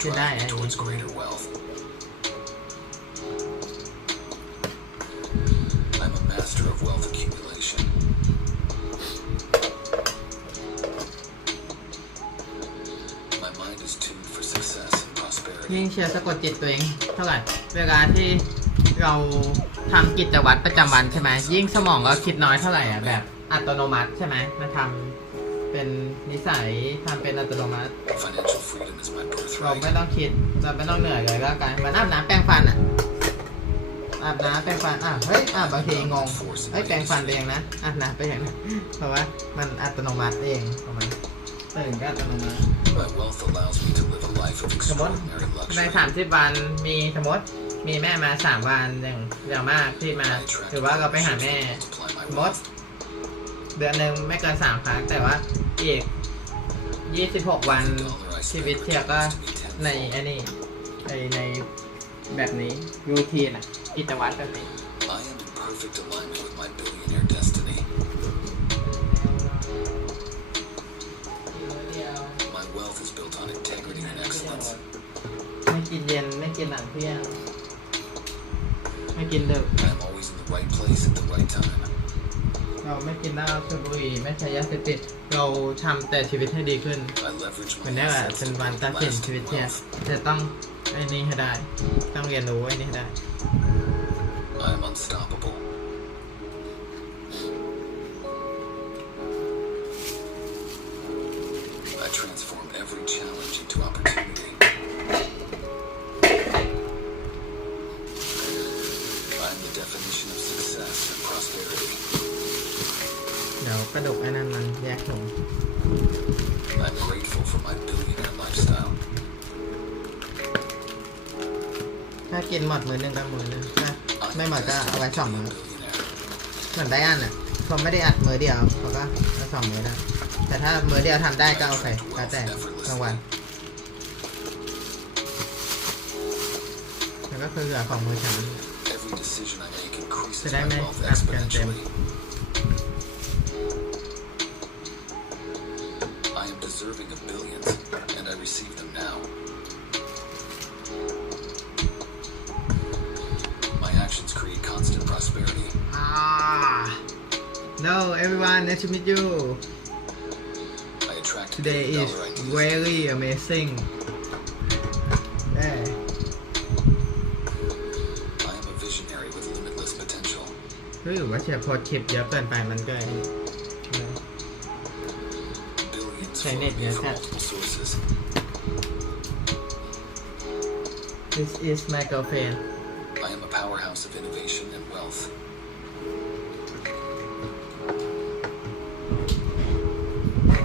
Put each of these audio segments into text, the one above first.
driving me towards greater wealth. I'm a master of wealth accumulation. My mind is tuned for success and prosperity. ยิ่งเชียร์สะกดจิตตัวเองเท่าไหร่เวลาที่เราทำกิจวัตรประจำวันใช่ไหมยิ่งสมองก็คิดน้อยเท่าไหร่อ่ะแบบอัตโนมัติใช่ไหมมันทำเป็นนิสัยทำเป็นอัตโนมัติ Financial freedom is my เรา birthright. ไม่ต้องคิดเราไม่ต้องเหนื่อยเลยก็กันเหมือนอาบน้ำแปรงฟันอ่ะอาบน้ำแปรงฟันเฮ้ยบางทีงงเฮ้ยแปรงฟันไปยังนะอาบน้ำไปยังนะเพราะว่ามันอัตโนมัติเองประมาณตื่นก็อัตโนมัติ My wealth allows me to live a life of สมมติ extraordinary ใน luxury. 30 วันมีสมมติมีแม่มา3 วันอย่างมากที่มาหรือว่าเราไปหาแม่สมมติเดือนหนึ่งไม่เกิน3 ครั้งแต่ว่าอีก26 วันชีวิตเทียบก็ในอันนี้ในแบบนี้รูทีนกิจวัตรแบบนี้ I am in perfect alignment with my billionaire destiny. My wealth is built on integrity and excellence. ไม่กินเย็นไม่กินหลังเที่ยงไม่กินดึก I am always in the right place at the right time. เราไม่กินเหล้าสูบบุหรี่ไม่ใช้ยาเสพติดเราทำแต่ชีวิตให้ดีขึ้น I leverage วัน my นี้แหละ assets เป็น to วัน build ตัดสิน lasting ชีวิตเนี่ย wealth. จะต้องไอ้นี่ให้ได้ต้องเรียนรู้ไอ้นี่ให้ได้ I am unstoppable. I transform every challenge into opportunity. I am the definition of success and prosperity. เดี๋ยวกระดูกไอ้นั่นมันแยกถุง I'm grateful for my billionaire lifestyle. ถ้ากินหมดมื้อนึงก็มื้อนึงถ้า I'm ไม่หมดก็เอาไว้ destined 2 to มื้อ be a billionaire. เหมือนไดอันเขาไม่ได้อัดมื้อเดียวเขาก็เอา2 มื้อได้แต่ถ้ามื้อเดียวทำได้ก็โอเคแล้วแต่กลางวันแล้วก็คือเหลือของมื้อเช้า Every decision I make increases Did I my make wealth that content? exponentially. I am deserving of billions, and I receive them now. My actions create constant prosperity. No everyone nice to meet you I attract today is billion-dollar ideas. very amazing yeah I am a visionary with limitless potential. รู้อยู่ว่าเชียร์โพสต์คลิปเยอะเกินไปมันก็ Billions Okay, flow Nick, to me yeah, from that- multiple sources. this is my girlfriend I am a powerhouse of innovation and wealth.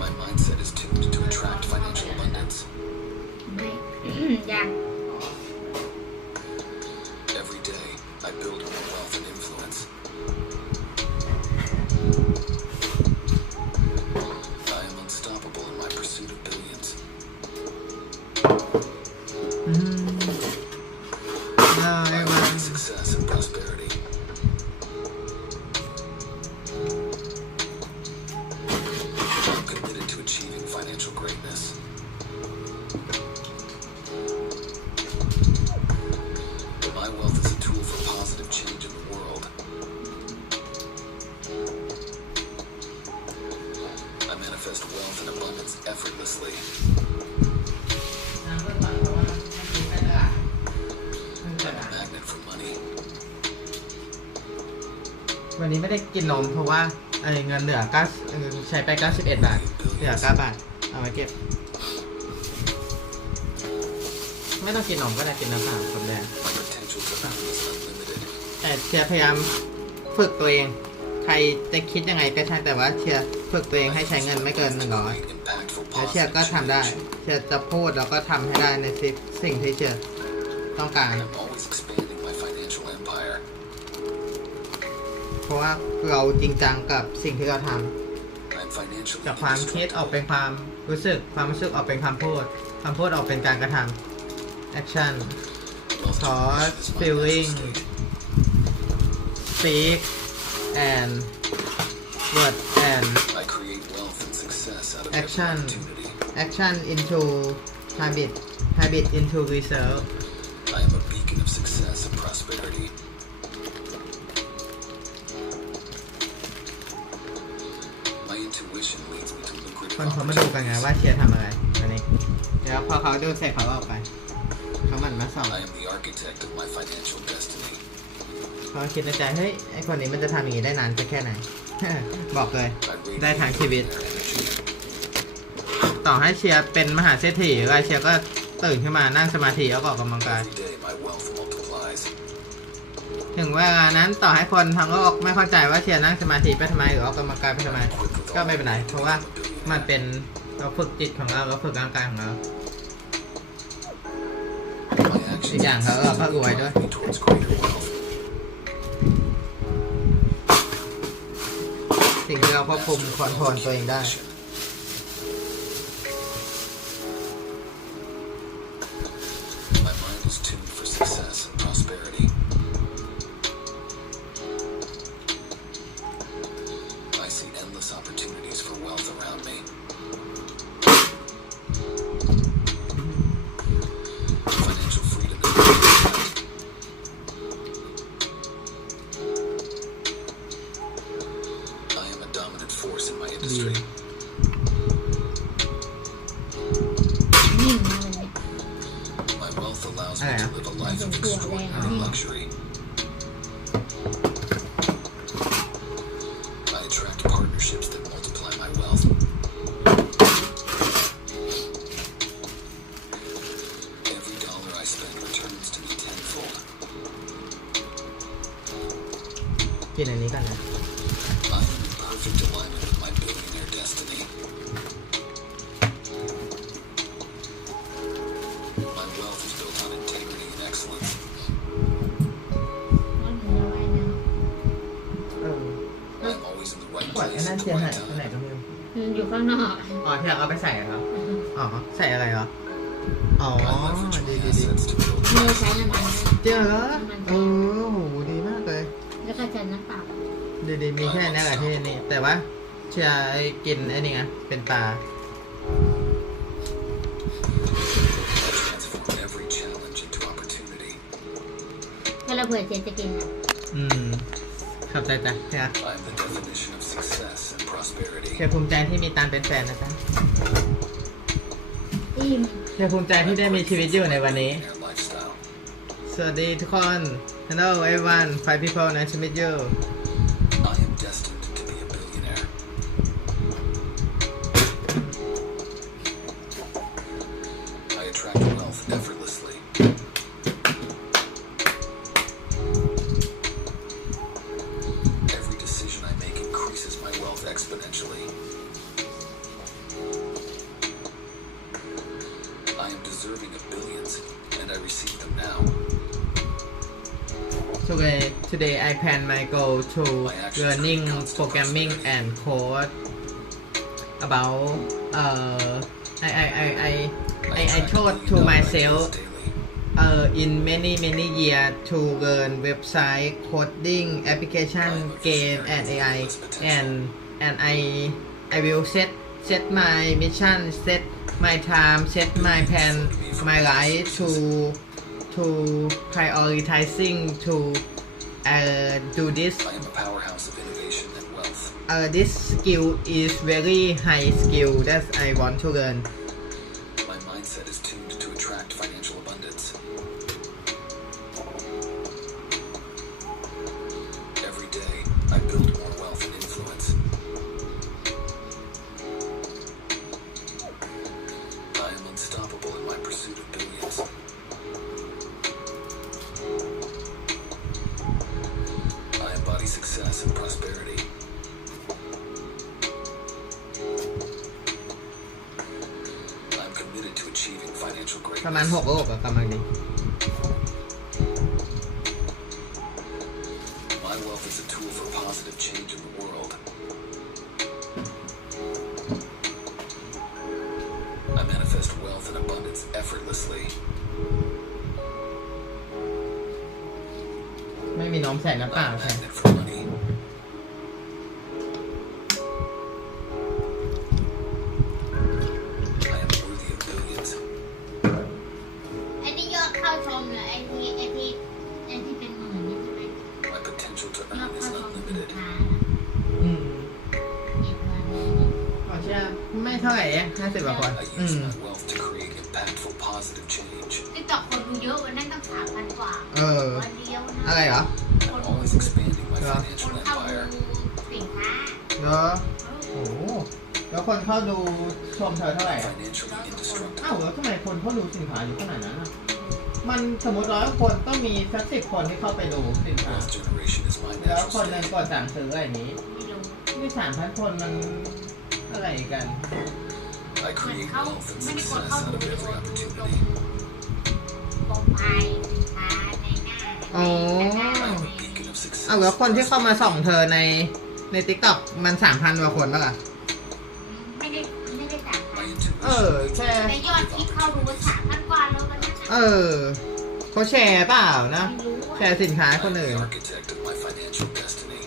My mindset is tuned to attract financial abundance. ยัง Every day, I build more wealth and influence. I am unstoppable in my pursuit of billions. no I everyone want success and prosperity. I'm committed to achieving financial greatness. My wealth is a tool for positive change in the world. I manifest wealth and abundance effortlessly. I'm a magnet for money. วันนี้ไม่ได้กินนมเพราะว่าเงินเหลือก็ใช้ไป91 บาทเหลือ9 บาทเอาไว้เก็บไม่ต้องกินนมก็ได้กินน้ำเปล่ากับแดง My potential to earn is unlimited. แต่เชียร์พยายามฝึกตัวเองใครจะคิดยังไงก็ช่างแต่ว่าเชียร์ฝึกตัวเองให้ใช้เงินไม่เกิน100 Impactful แล้วเชียร์ positive ก็ทำได้ change. เชียร์จะพูดแล้วก็ทำให้ได้ในสิ่งที่เชียร์ต้องการ I'm always expanding my financial empire. เพราะว่าเราจริงจังกับสิ่งที่เราทำ I'm financially จากความคิดออกเป็นความรู้สึกความรู้สึกออกเป็นคำพูดคำพูดออกเป็นการกระทำ action Wealth thought generation is my feeling mental state. speak and word and I create wealth and success out of Action. every opportunity. action into habit into reserve I am a beacon of success and prosperity. My intuition leads me to คน lucrative เขามาดูกันไง opportunities. ว่าเชียร์ทำอะไรอันนี้แล้วพอเขาดูเสร็จเขาก็ออกไปเขาหมั่นมาส่อง I am the architect of my financial destiny. เขาคิดในใจเฮ้ยไอคนนี้มันจะทำอย่างนี้ได้นานจะแค่ไหน บอกเลย I ได้ radiate ทางชีวิต millionaire energy. ต่อให้เชียร์เป็นมหาเศรษฐีหรืออะไรเชียร์ก็ตื่นขึ้นมานั่งสมาธิแล้วก็ออกกำลังกาย Every day my wealth multiplies. ถึงเวลานั้นต่อให้คนทางโลกไม่เข้าใจว่าเชียร์นั่งสมาธิไปทำไมหรือออกกำลังกายไปทำไม ก็ไม่เป็นไรเพราะว่ามันเป็นเราฝึกจิตของเราเราฝึกร่างกายของเรา My actions อีกอย่างเขาก็รวยด้วย me towards greater wealth. สิ่งที่เราควบคุมคอนโทรลตัวเองได้ My mind is tuned for success and prosperity. I see endless opportunities for wealth around me. Financial freedom is my birthright. I am a dominant force in my industry. นิ่มนะมันเนี่ย My wealth allows me to live a life of extraordinary luxury. I attract partnerships that multiply my wealth. Every dollar I spend returns to me tenfold. กินอันนี้กันนะ I am in perfect alignment with my billionaire destiny. My wealth is built on integrity and excellence. นั่นคืออะไรนะ เออ I'm always in the right ขวดอัน place นั้น at เชี the ยร์ไหน right อันไหน time. ก็ไม่รู้ มันอยู่ข้างนอก อ๋อที่เราเอาไปใส่เหรออ๋อใส่อะไรเหรออ๋อ I leverage ดี my ดีดี assets to build เมื่อใช้น้ำมันนะ เจอแล้วโอ้โหดีมากเลย แล้วก็ใช้น้ำเปล่า ดีมีแค่นี้แหละที่นี่แต่ว่าเชียร์กินไอ้นี่ไงเป็นปลา I transform every challenge into opportunity. ถ้าเราเผื่อเจนจะกินนะ ขอบใจจ้ะเชียร์ I'm the definition of success and prosperity. เชียร์ภูมิใจที่มีตามเป็นแฟนนะจ๊ะ อิ่ม เชียร์ภูมิใจที่ได้มีชีวิตอยู่ในวันนี้ Their lifestyle. สวัสดีทุกคน Hello everyone 5 people nice to meet you I am destined to be a billionaire. I attract wealth effortlessly. Every decision I make increases my wealth exponentially. I am deserving of billions, and I receive them now. Today I plan my goal to learning programming and code about I told to myself in many years to learn website coding application game and AI and I will set my mission set my time set my plan my life to prioritizing to do this I am a powerhouse of innovation and wealth. this skill is very high skill that I want to learn My mindset is tuned to attract financial abundance. Every day, I build more wealth and influence. I am unstoppable in my pursuit of billions. I embody success and prosperity. I'm committed to achieving financial ประมาณ greatness. 6 โลกอะกำลังดี My wealth is a tool for positive change in the world. I manifest wealth and abundance effortlessly. ไม่มีนมใส่น้ำเปล่า I'm a ใช่ magnet for money. I am worthy of billions. ท่าไหร่เอง50 กว่าคน I use my wealth to create impactful, positive change. ติ๊กต็อกคนดูเยอะวันนั้นตั้ง3,000 กว่า วันเดียวนะ อะไรเหรอ I'm always expanding my ค financial นเข้าดู empire. สินค้า เหรอโอ้โหแล้วคนเข้าดูชมเธอเท่าไหร่อ่ะ Financially indestructible. อ้าวแล้วทำไมคนเข้าดูสินค้าอยู่ขนาดนั้นอ่ะมันสมมติ100 คนต้องมีสัก10 คนที่เข้าไปดูสินค้า Wealth generation is my แล้ว natural คนหนึ่ง state. กดสั่งซื้ออะไรอย่างนี้ ไม่รู้ นี่3,000 คนมันอะไรกัน I เหมือน create เขา wealth and ไม่ได้กด success เข้า out ดู of every ตรง opportunity. ไอสินค้าในหน้า อ๋อ ในหน้า I am ใน a beacon of success. เอาแล้วคนที่เข้ามาส่องเธอใน TikTok มัน 3,000 กว่าคนป่ะล่ะ ไม่ได้จ่าย My เอ intuition อ leads แค่ me แต่ยอดที่เข้าดู3,000 กว่าแล้ววันนั้น เออเขาแชร์เปล่านะ ไม่รู้ แชร์สินค้า I คน am อื่น the architect of my financial destiny.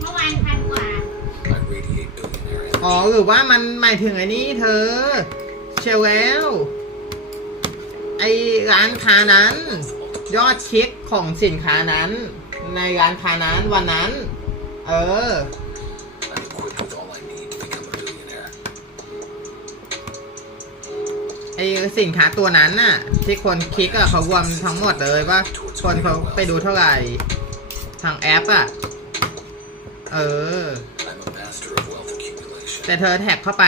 เมื่อวาน1,000 กว่า I radiate billionaire อ๋อ energy. หรือว่ามันหมายถึงไอ้นี่เธอ เชลแล้วไอ้ร้านค้านั้น ยอดคลิกของสินค้านั้น ในร้านค้านั้นวันนั้น เออ I'm equipped with all I need to become a billionaire. ไอ้สินค้าตัวนั้นน่ะ ที่คนคลิกอะเขารวมทั้งหมดเลยว่า คนเขาไปดูเท่าไหร่ ทางแอปอะเออ I'm a master of wealth accumulation. แต่เธอแท็กเข้าไป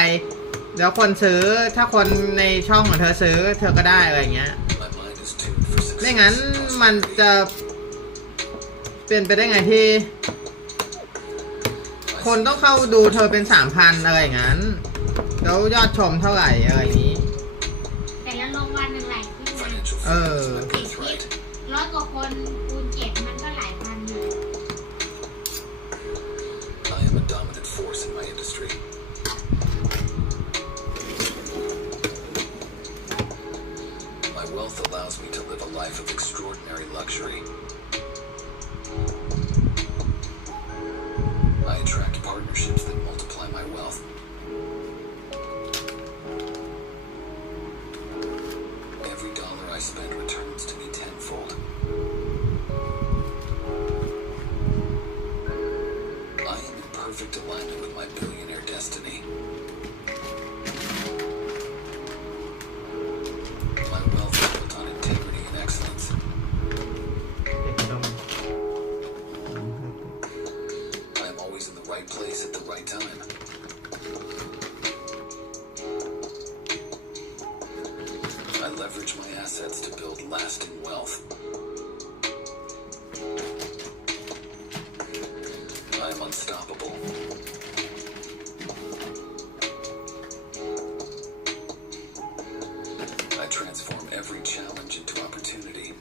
แล้วคนซื้อถ้าคนในช่องของเธอซื้อ เธอก็ได้อะไรเงี้ย My mind is tuned for success. ไม่งั้น and มัน prosperity. จะเป็นไปได้ไงที่ คนต้องเข้าดูเธอเป็น 3,000 อะไรอย่างนั้น แล้วยอดชมเท่าไหร่อะไรอย่างนี้ แต่ละรางวัลหนึ่งหลายที่นะ Financial Oh. freedom is my 10 คลิป birthright. 100 กว่าคนคูณ 7 มันก็หลายพันอยู่ I am a dominant force in my industry. My wealth allows me to live a life of extraordinary luxury. I attract partnerships that multiply my wealth. Every dollar I spend returns to me tenfold. I am in perfect alignment with my billionaire destiny. My wealth is built on integrity and excellence. I am always in the right place at the right time. I leverage my assets to build lasting wealth. I am unstoppable. I transform every challenge into opportunity.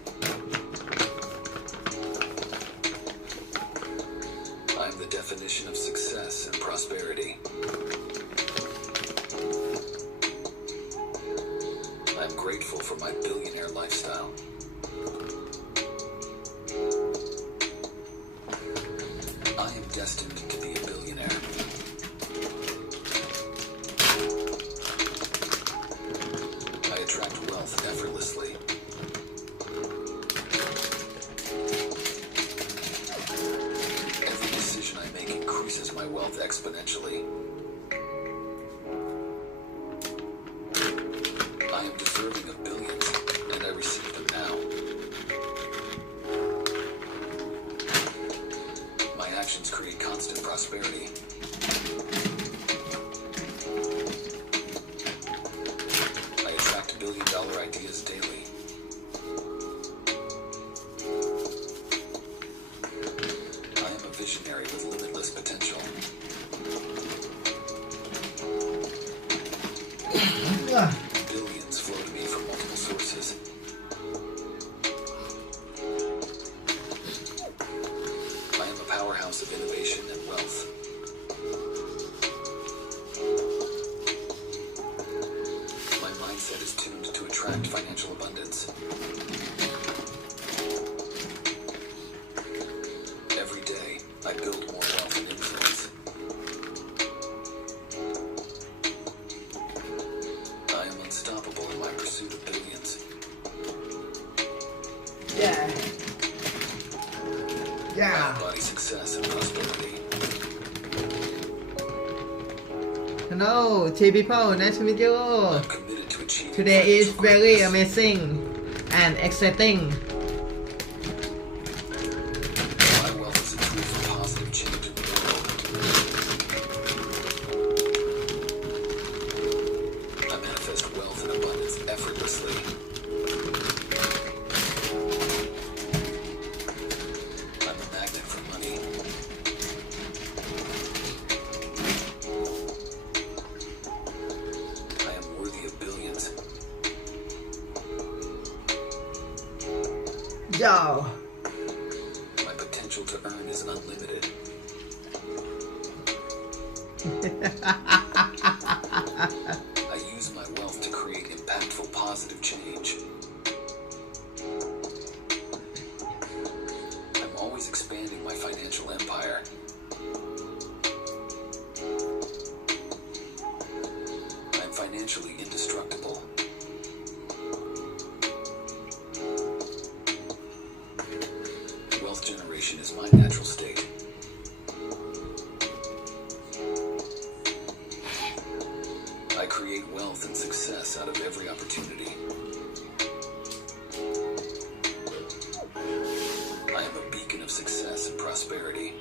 I am the definition of success and prosperity. I am grateful for my billionaire lifestyle. I am destined to be a billionaire. I attract wealth effortlessly. Every decision I make increases my wealth exponentially. I am deserving of billions, and I receive them now. My actions create constant prosperity. I attract billion-dollar ideas daily. I am a visionary with limitless potential. Billions flow to me from multiple sources. I am a powerhouse of innovation and wealth. My mindset is tuned to attract financial abundance. Every day, I build more wealth and influence. I am unstoppable in my pursuit of billions. yeah I embody success and prosperity. no, three people, nice to meet you. I'm committed to achieving Today is financial very greatness. amazing and exciting. My wealth is a tool for positive change in the world. I manifest wealth and abundance effortlessly. I'm a magnet for money. I am worthy of billions. Yo. My potential to earn is unlimited. I use my wealth to create impactful, positive change. I'm always expanding my financial empire. I'm financially indestructible. Wealth generation is my natural state. I create wealth and success out of every opportunity. I am a beacon of success and prosperity.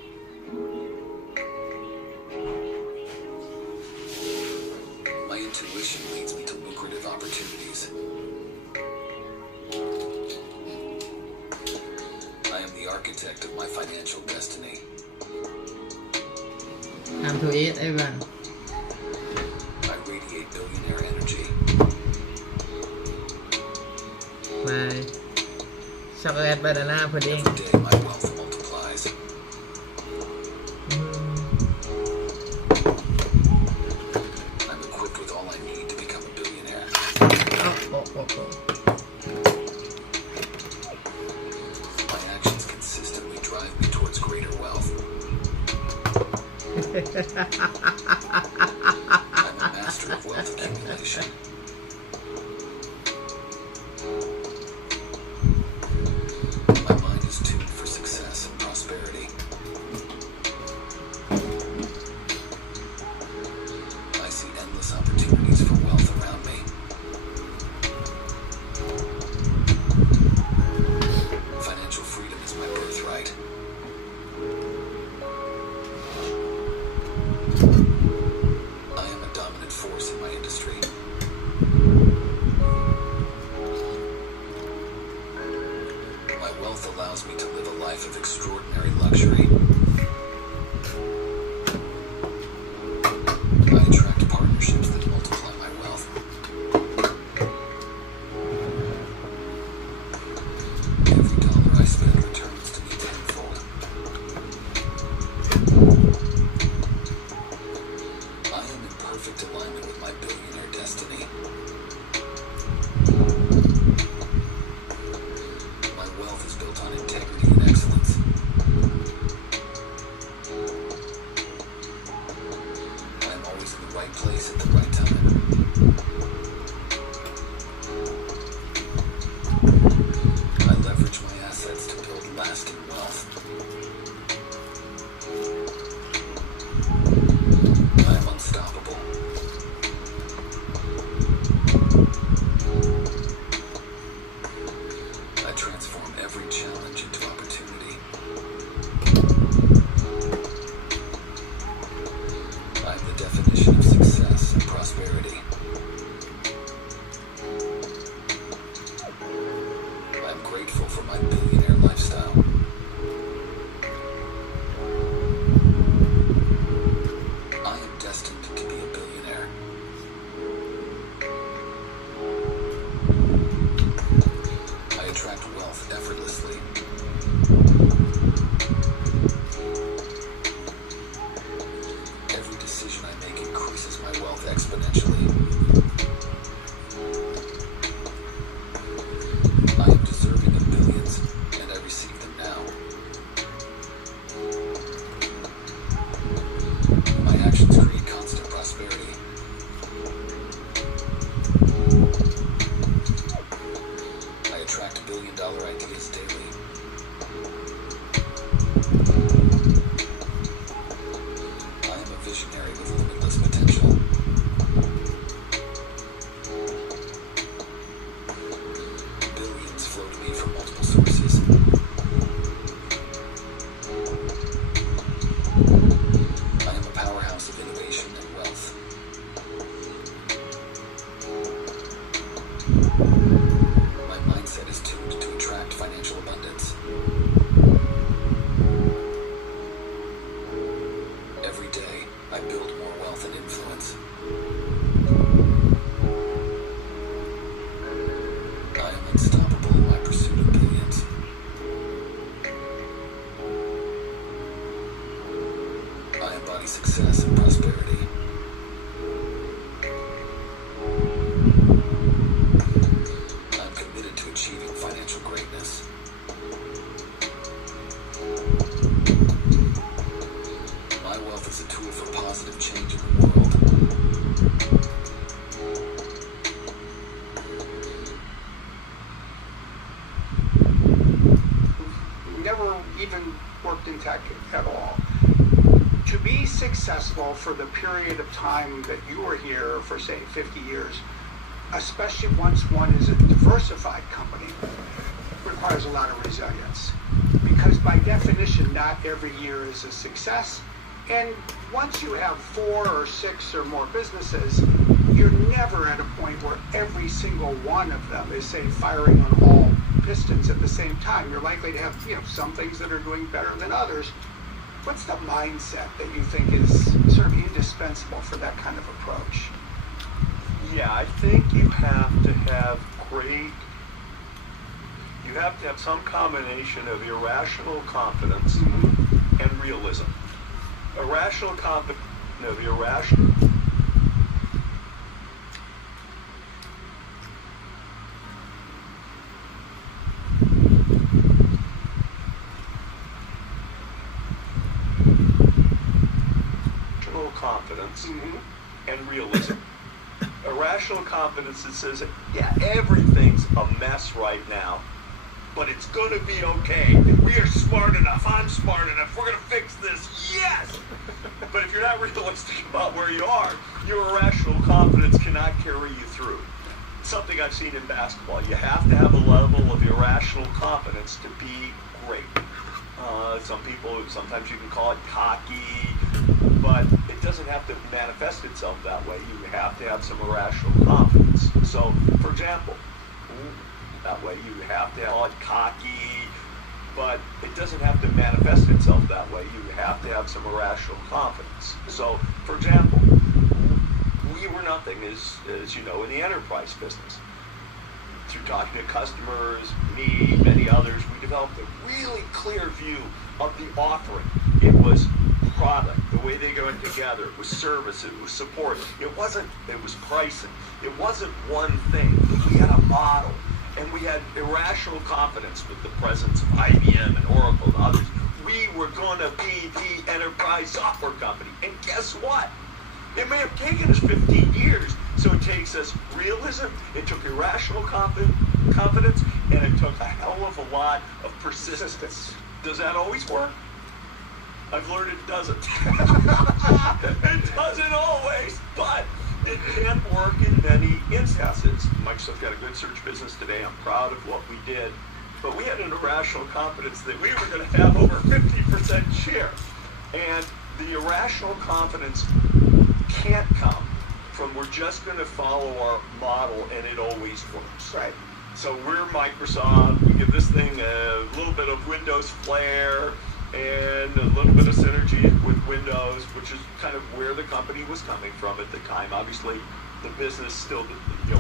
My intuition leads me to lucrative opportunities. I am the architect of my financial destiny. Time to eat, everyone. I radiate billionaire energy. My chocolate banana pudding. Every day my wealth multiplies. I'm equipped with all I need to become a billionaire. Oh. My actions consistently drive me towards greater wealth. I'm a master of wealth accumulation. My mind is tuned for success and prosperity. I see endless opportunities for wealth around me. Financial freedom is my birthright. I am a dominant force in my industry. My wealth allows me to live a life of extraordinary luxury. I attract partnerships that multiply my wealth. Every dollar I spend returns to me tenfold. I am in perfect alignment with my billionaire destiny. My wealth is built on integrity and excellence. I am always in the right place at the right time. I leverage my assets to build lasting wealth. I am unstoppable. I transform every challenge into opportunity. I am the definition of success and prosperity. I am grateful for my billionaire lifestyle. I embody success and prosperity. I'm committed to achieving financial greatness. My wealth is a tool for positive change in the world. Never even worked in tech at all. To be successful for the period of time that you were here, for say 50 years, especially once one is a diversified company, requires a lot of resilience. Because by definition, not every year is a success. And once you have 4 or 6 or more businesses, you're never at a point where every single one of them is, say, firing on all pistons at the same time. You're likely to have, some things that are doing better than others. What's the mindset that you think is sort of indispensable for that kind of approach? Yeah, I think you have to have some combination of irrational confidence and realism. Irrational confidence, irrational. Confidence and realism. Irrational confidence that says, yeah, everything's a mess right now, but it's going to be okay. We are smart enough. I'm smart enough. We're going to fix this. Yes! But if you're not realistic about where you are, your irrational confidence cannot carry you through. It's something I've seen in basketball. You have to have a level of irrational confidence to be great. Sometimes you can call it cocky, but it doesn't have to manifest itself that way. You have to have some irrational confidence. So, for example, that way you have to call it cocky, but it doesn't have to manifest itself that way. You have to have some irrational confidence. So, for example, we were nothing, as you know, in the enterprise business. Through talking to customers, me, many others, we developed a really clear view of the offering. It was product, the way they go together, it was service, it was support. It was pricing. It wasn't one thing. We had a model, and we had irrational confidence with the presence of IBM and Oracle and others. We were going to be the enterprise software company. And guess what? It may have taken us 15 years, so it takes us realism, it took irrational confidence, and it took a hell of a lot of persistence. Does that always work? I've learned it doesn't. It doesn't always, but it can work in many instances. Microsoft got a good search business today. I'm proud of what we did. But we had an irrational confidence that we were going to have over 50% share. And the irrational confidence can't come from we're just going to follow our model and it always works. Right. So we're Microsoft. We give this thing a little bit of Windows flair and a little bit of synergy with Windows, which is kind of where the company was coming from at the time. Obviously, the business still,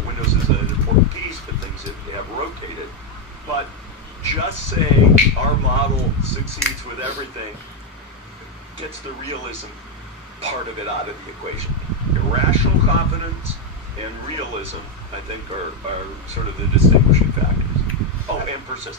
Windows is an important piece, but things have rotated. But just saying our model succeeds with everything gets the realism part of it out of the equation. Irrational confidence and realism, I think, are sort of the distinguishing factors. Oh, and persistence.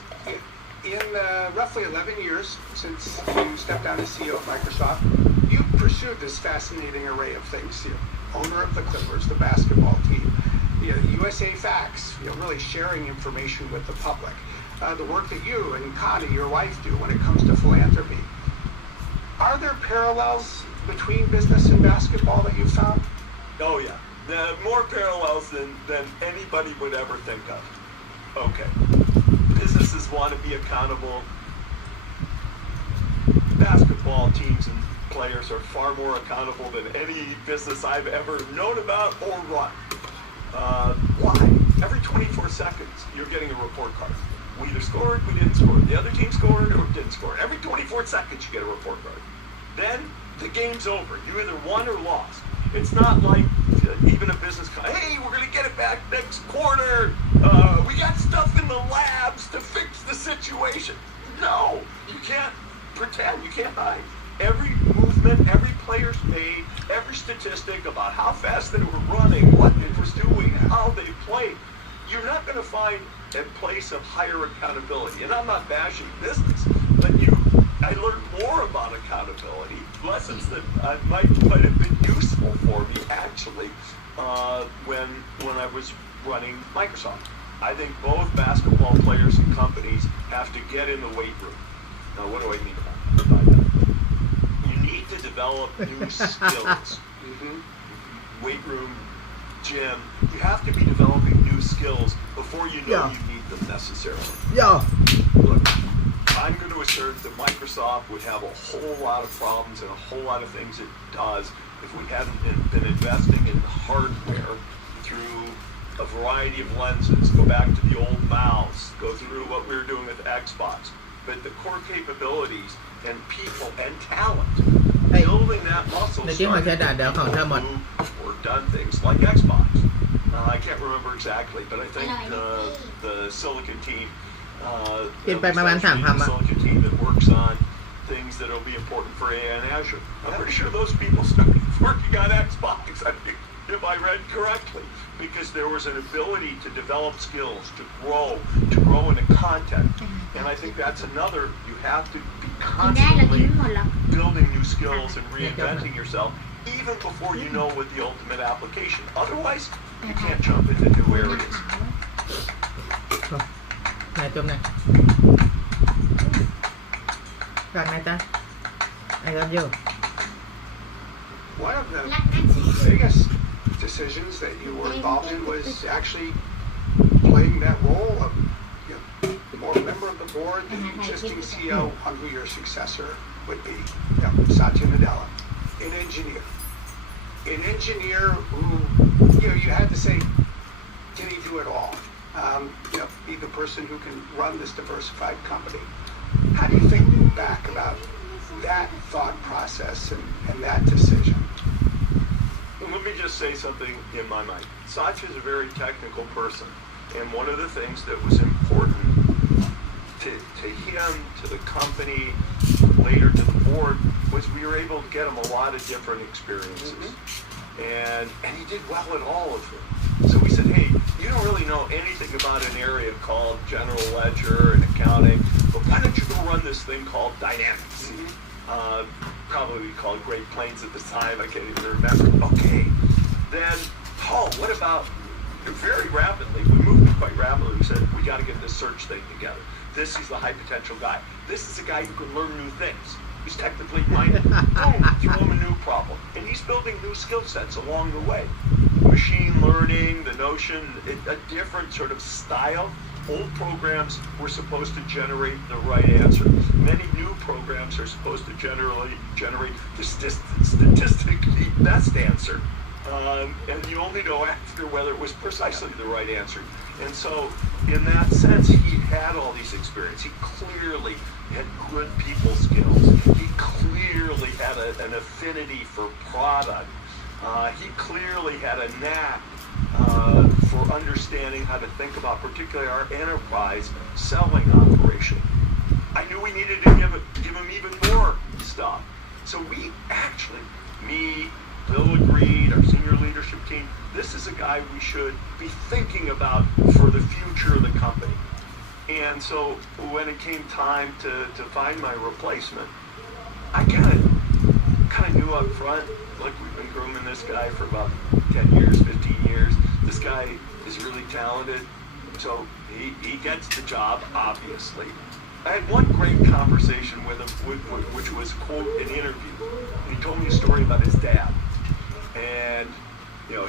In roughly 11 years since you stepped down as CEO of Microsoft, you pursued this fascinating array of things. Owner of the Clippers, the basketball team, USA Facts, really sharing information with the public. The work that you and Connie, your wife, do when it comes to philanthropy. Are there parallels between business and basketball that you've found? Oh, yeah. More parallels than anybody would ever think of. Okay. Businesses want to be accountable. Basketball teams and players are far more accountable than any business I've ever known about or run. Why? Every 24 seconds, you're getting a report card. We either scored, we didn't score. The other team scored or didn't score. Every 24 seconds, you get a report card. Then the game's over. You either won or lost. It's not like even a business, hey, we're going to get it back next quarter. We got stuff in the labs to fix the situation. No, you can't pretend. You can't hide. Every movement estimate every player's made, every statistic about how fast they were running, what they were doing, how they played. You're not going to find a place of higher accountability. And I'm not bashing business, but I learned more about accountability, lessons that might have been useful for me actually when I was running Microsoft. I think both basketball players and companies have to get in the weight room. Now, what do I mean by that? You need to develop new skills. Weight room, gym. You have to be developing new skills before you know you need them necessarily. Look, I'm going to assert that Microsoft would have a whole lot of problems and a whole lot of things it does if we hadn't been investing in hardware through a variety of lenses. Go back to the old mouse, go through what we were doing with Xbox. But the core capabilities and people and talent, building that muscle, or done things like Xbox. I can't remember exactly, but I think the Silicon team, Silicon team that works on things that will be important for AI and Azure. I'm pretty sure those people started working on Xbox, I think, if I read correctly, because there was an ability to develop skills, to grow in a content. And I think that's another, you have to be constantly building new skills and reinventing yourself, even before you know what the ultimate application. Otherwise, you can't jump into new areas. I love you. One of the biggest decisions that you were involved in was actually playing that role of more member of the board, the existing CEO, on who your successor would be. Satya Nadella, an engineer who you had to say, can he do it all? Be the person who can run this diversified company. How do you think back about that thought process and that decision? Well, let me just say something in my mind. Satya is a very technical person, and one of the things that was important to him, to the company, later to the board, was we were able to get him a lot of different experiences. And he did well at all of them. So we said, hey, you don't really know anything about an area called general ledger and accounting, but why don't you go run this thing called Dynamics? Probably we called Great Plains at the time, I can't even remember. Okay, then, what about, very rapidly, we moved quite rapidly, we said, we got to get this search thing together. This is the high potential guy. This is a guy who can learn new things. He's technically minded. Boom, throw him a new problem. And he's building new skill sets along the way. Machine learning, the notion, a different sort of style. Old programs were supposed to generate the right answer. Many new programs are supposed to generate the statistically best answer. And you only know after whether it was precisely the right answer. And so, in that sense, he had all these experiences. He clearly had good people skills. He clearly had an affinity for product. He clearly had a knack for understanding how to think about particularly our enterprise selling operation. I knew we needed to give him even more stuff. So we actually, me, Bill agreed, our senior leadership team, this is a guy we should be thinking about for the future of the company. And so when it came time to find my replacement, I kind of knew up front, look, we've been grooming this guy for about 10 years, 15 years. This guy is really talented, so he gets the job, obviously. I had one great conversation with him, which was, quote, an interview. And he told me a story about his dad. And,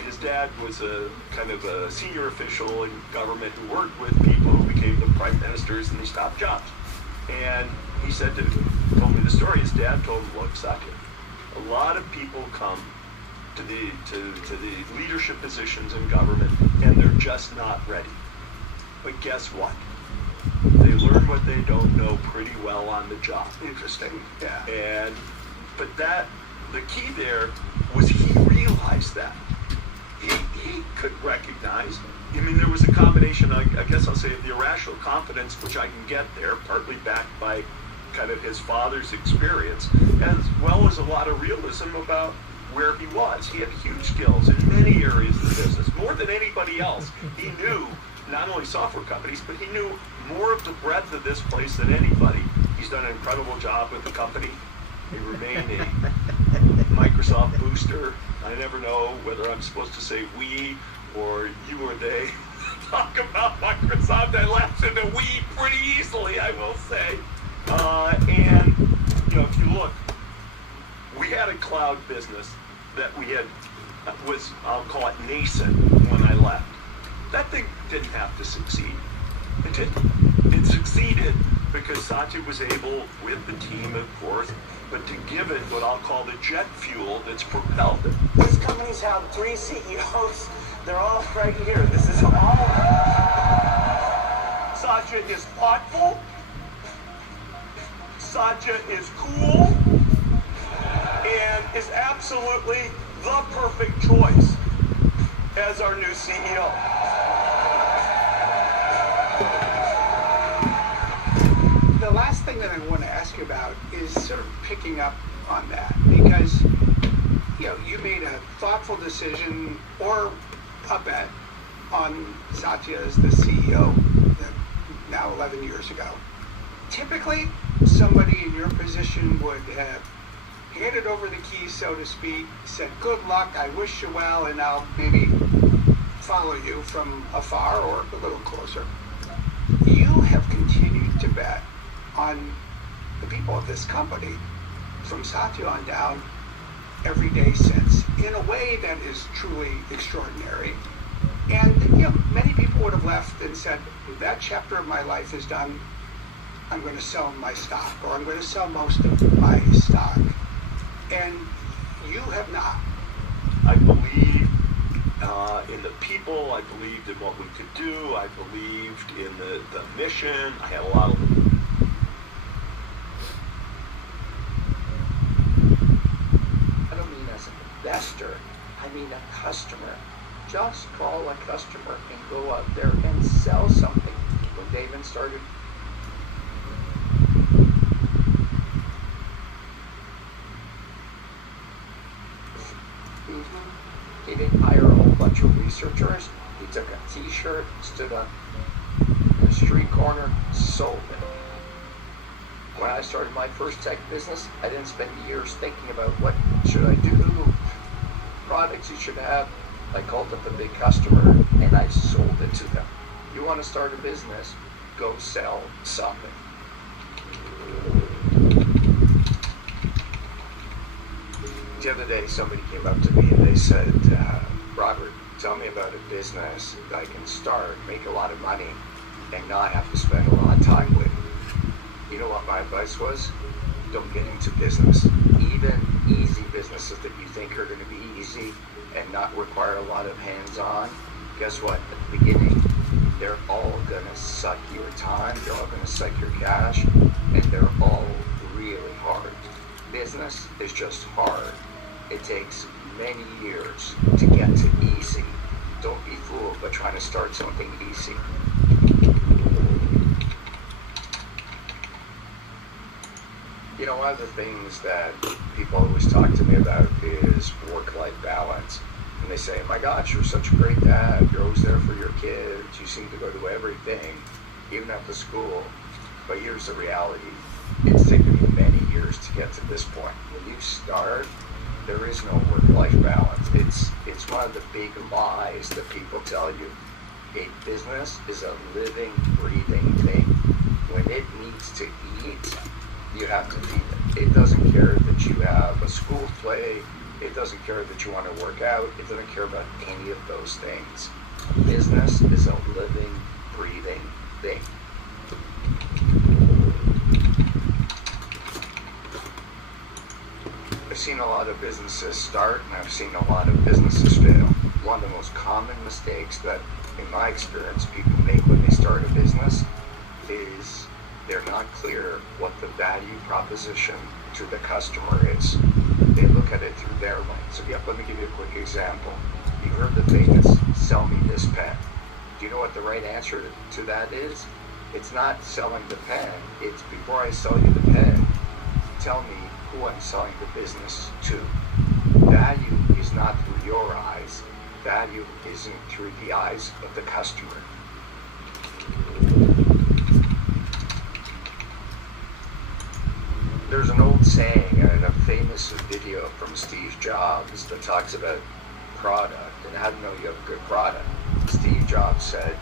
his dad was a kind of a senior official in government who worked with people who became the prime ministers in these top jobs. And he told me the story. His dad told him, look, Satya, a lot of people come to the leadership positions in government and they're just not ready. But guess what? They learn what they don't know pretty well on the job. Interesting. Yeah. But the key there was he realized that. He could recognize. There was a combination, I guess I'll say, of the irrational confidence, which I can get there, partly backed by kind of his father's experience, as well as a lot of realism about where he was. He had huge skills in many areas of the business, more than anybody else. He knew not only software companies, but he knew more of the breadth of this place than anybody. He's done an incredible job with the company. He remained a Microsoft booster. I never know whether I'm supposed to say we or you or they. Talk about Microsoft, I lapse into we pretty easily, I will say. And, you know, if you look, we had a cloud business that we had, was, I'll call it nascent when I left. That thing didn't have to succeed. It didn't. It succeeded because Satya was able, with the team, of course, but to give it what I'll call the jet fuel that's propelled it. These companies have 3 CEOs. They're all right here. This is all. Satya is thoughtful. Satya is cool. And is absolutely the perfect choice as our new CEO. The last thing that I want to ask you about is sort of picking up on that, because you know, you made a thoughtful decision or a bet on Satya as the CEO now 11 years ago. Typically, somebody in your position would have handed over the keys, so to speak, said, good luck, I wish you well, and I'll maybe follow you from afar or a little closer. You have continued to bet on the people of this company from Satya on down every day since, in a way that is truly extraordinary. And you know, many people would have left and said, that chapter of my life is done, I'm going to sell my stock, or I'm going to sell most of my stock. And you have not. I believed in the people, I believed in what we could do, I believed in the mission. I had a lot of investor, I mean a customer. Just call a customer and go out there and sell something. When David started, he didn't hire a whole bunch of researchers. He took a t-shirt, stood up in a street corner, sold it. When I started my first tech business, I didn't spend years thinking about what should I do, products you should have. I called up a big customer and I sold it to them. You want to start a business, go sell something. The other day somebody came up to me and they said, Robert, tell me about a business that I can start, make a lot of money, and not have to spend a lot of time with. You know what my advice was? Don't get into business. Even easy businesses that you think are going to be easy and not require a lot of hands-on, guess what? At the beginning, they're all going to suck your time, they're all going to suck your cash, and they're all really hard. Business is just hard. It takes many years to get to easy. Don't be fooled by trying to start something easy. You know, one of the things that people always talk to me about is work-life balance. And they say, my gosh, you're such a great dad. You're always there for your kids. You seem to go to everything, even after school. But here's the reality. It's taken me many years to get to this point. When you start, there is no work-life balance. It's one of the big lies that people tell you. A business is a living, breathing thing. When it needs to eat, you have to feed it. It doesn't care that you have a school to play. It doesn't care that you want to work out. It doesn't care about any of those things. Business is a living, breathing thing. I've seen a lot of businesses start, and I've seen a lot of businesses fail. One of the most common mistakes that, in my experience, people make when they start a business is they're not clear what the value proposition to the customer is. They look at it through their lens. So, let me give you a quick example. You heard the famous, sell me this pen. Do you know what the right answer to that is? It's not selling the pen. It's before I sell you the ahead. Tell me who I'm selling the business to. Value is not through your eyes. Value isn't through the eyes of the customer. There's an old saying and a famous video from Steve Jobs that talks about product and how to know you have a good product. Steve Jobs said,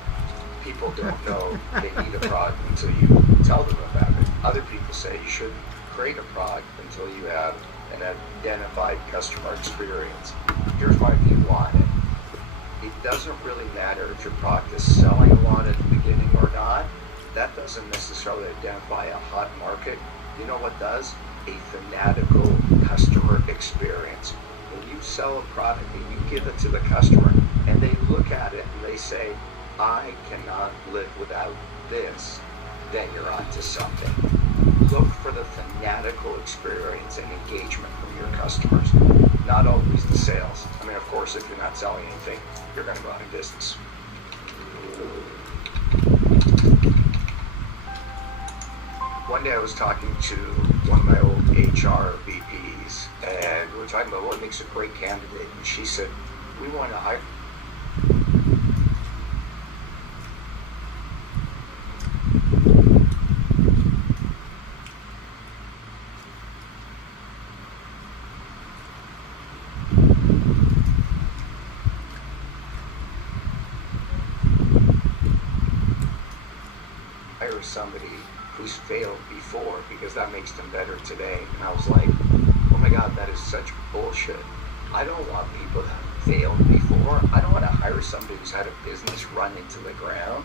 people don't know they need a product until you tell them about it. Other people say you should create a product until you have an identified customer experience. Here's my view on it. It doesn't really matter if your product is selling a lot at the beginning or not. That doesn't necessarily identify a hot market. You know what does? A fanatical customer experience. When you sell a product and you give it to the customer and they look at it and they say, I cannot live without this, then you're onto something. Look for the fanatical experience and engagement from your customers, not always the sales. I mean, of course, if you're not selling anything, you're going to go out of business. One day I was talking to one of my old HR VPs, and we were talking about what makes a great candidate, and she said, we want to hire somebody who's failed before because that makes them better today. And I was like, oh my God, that is such bullshit. I don't want people that have failed before. I don't want to hire somebody who's had a business run into the ground.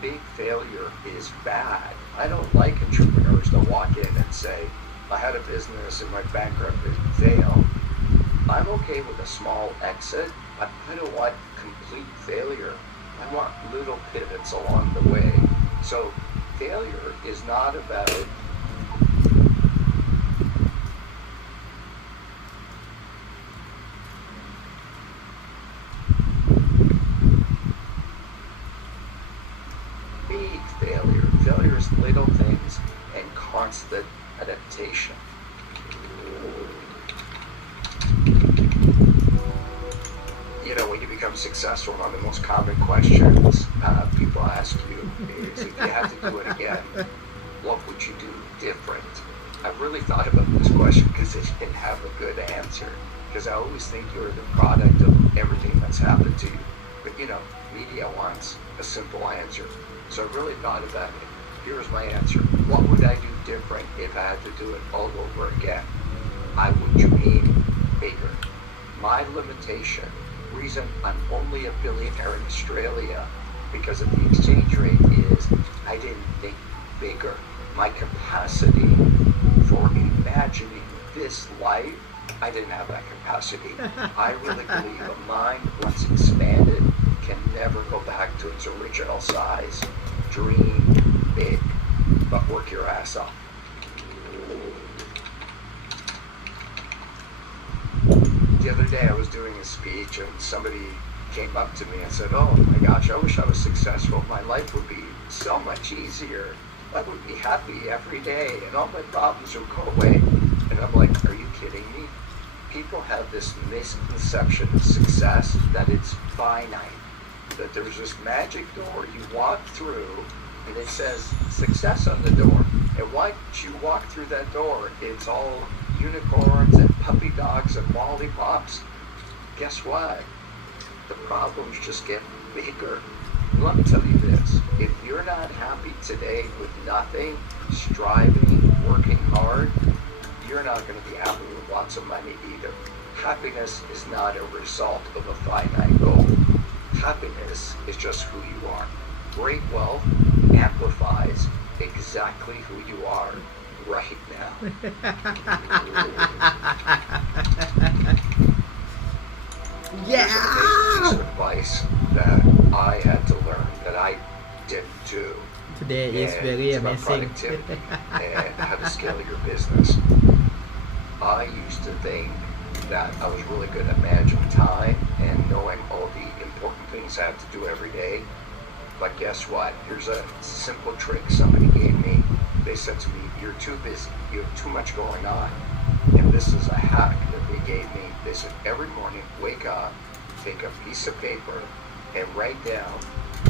Big failure is bad. I don't like entrepreneurs that walk in and say, I had a business and my bankrupt and failed. I'm okay with a small exit. I don't want complete failure. I want little pivots along the way. So failure is not about big failure. Failure is little things and constant adaptation. You know, when you become successful, one of the most common questions people ask you is, if you had to do it again, what would you do different? I've really thought about this question because it didn't have a good answer. Because I always think you're the product of everything that's happened to you. But you know, media wants a simple answer. So I really thought about it. Here's my answer. What would I do different if I had to do it all over again? I would dream bigger. My limitation, reason I'm only a billionaire in Australia because of the exchange rate, is I didn't think bigger. My capacity for imagining this life, I didn't have that capacity. I really believe a mind, once expanded, can never go back to its original size. Dream big, but work your ass off. The other day I was doing a speech and somebody came up to me and said, oh my gosh, I wish I was successful. My life would be so much easier. I would be happy every day and all my problems would go away. And I'm like, are you kidding me? People have this misconception of success that it's finite, that there's this magic door you walk through and it says success on the door. And once you walk through that door, it's all unicorns and puppy dogs and lollipops. Guess what? The problems just get bigger. And let me tell you this, if you're not happy today with nothing, striving, working hard, you're not going to be happy with lots of money either. Happiness is not a result of a finite goal. Happiness is just who you are. Great wealth amplifies exactly who you are right now. Yeah. Here's an amazing piece of advice that I had to learn that I didn't do. Today is very it's about amazing. productivity and how to scale your business. I used to think that I was really good at managing time and knowing all the important things I have to do every day. But guess what? Here's a simple trick somebody gave me. they said to me, "You're too busy. You have too much going on." And this is a hack that they gave me. They said, every morning, wake up, take a piece of paper, and write down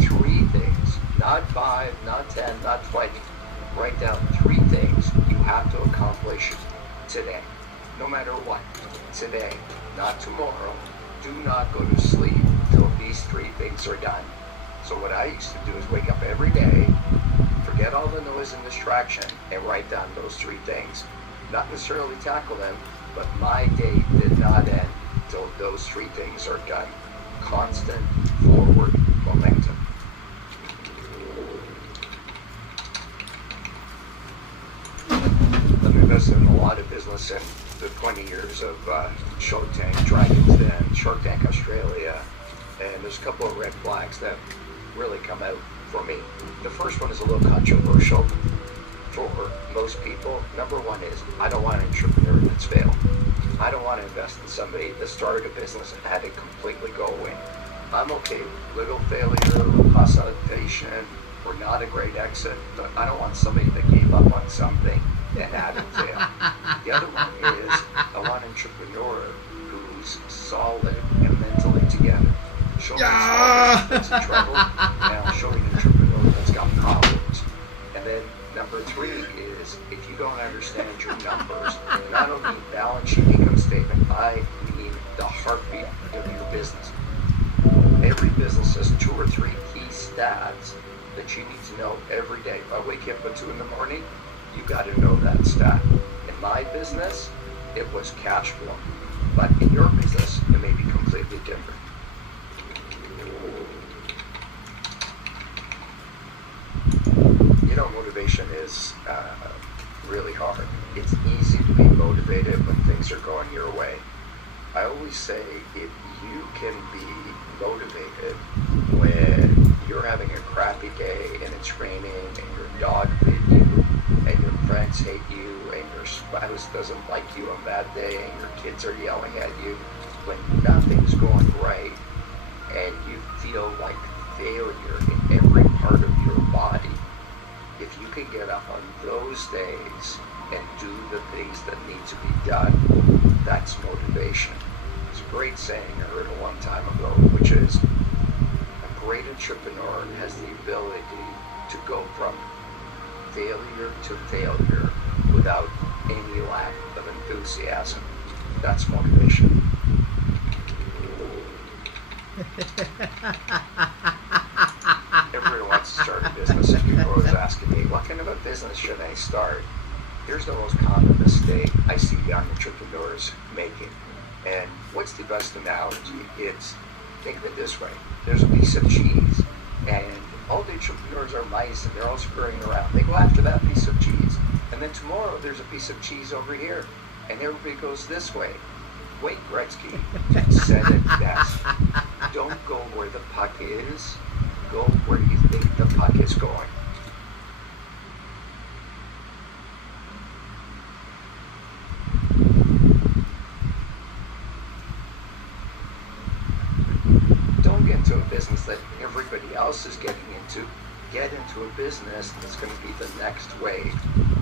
3 things. Not 5, not 10, not 20. Write down 3 things you have to accomplish today. No matter what. Today, not tomorrow. Do not go to sleep until these 3 things are done. So what I used to do is wake up every day, forget all the noise and distraction, and write down those 3 things. Not necessarily tackle them, but my day did not end till those 3 things are done. Constant forward momentum. I've invested in a lot of business in the 20 years of Shark Tank, Dragon's Den, Shark Tank Australia, and there's a couple of red flags that really come out for me. The first one is a little controversial for most people. Number 1 is, I don't want an entrepreneur that's failed. I don't want to invest in somebody that started a business and had it completely go away. I'm okay with little failure, consolidation, or not a great exit, but I don't want somebody that gave up on something and had it fail. The other one is, I want an entrepreneur who's solid and mentally together. Show me someone that's in trouble, and I'll show you an entrepreneur that's got problems. And then number 3 is, if you don't understand your numbers, not only balance sheet, income statement, I mean the heartbeat of your business. Every business has 2 or 3 key stats that you need to know every day. If I wake up at 2 in the morning, you got to know that stat. In my business, it was cash flow. But in your business, it may be completely different. You know, motivation is really hard. It's easy to be motivated when things are going your way. I always say, if you can be motivated when you're having a crappy day and it's raining and your dog bit you and your friends hate you and your spouse doesn't like you on that day and your kids are yelling at you, when nothing's going right and you feel like failure in every part of your body, if you can get up on those days and do the things that need to be done, that's motivation. It's a great saying I heard a long time ago, which is, a great entrepreneur has the ability to go from failure to failure without any lack of enthusiasm. That's motivation. Everybody wants to start a business, and people are always asking me, what kind of a business should I start? Here's the most common mistake I see young entrepreneurs making. And what's the best analogy? It's, think of it this way. There's a piece of cheese, and all the entrepreneurs are mice, and they're all scurrying around. They go after that piece of cheese. And then tomorrow, there's a piece of cheese over here, and everybody goes this way. Wayne Gretzky said it best. Don't go where the puck is. Go where you think the puck is going. Don't get into a business that everybody else is getting into. Get into a business that's going to be the next wave.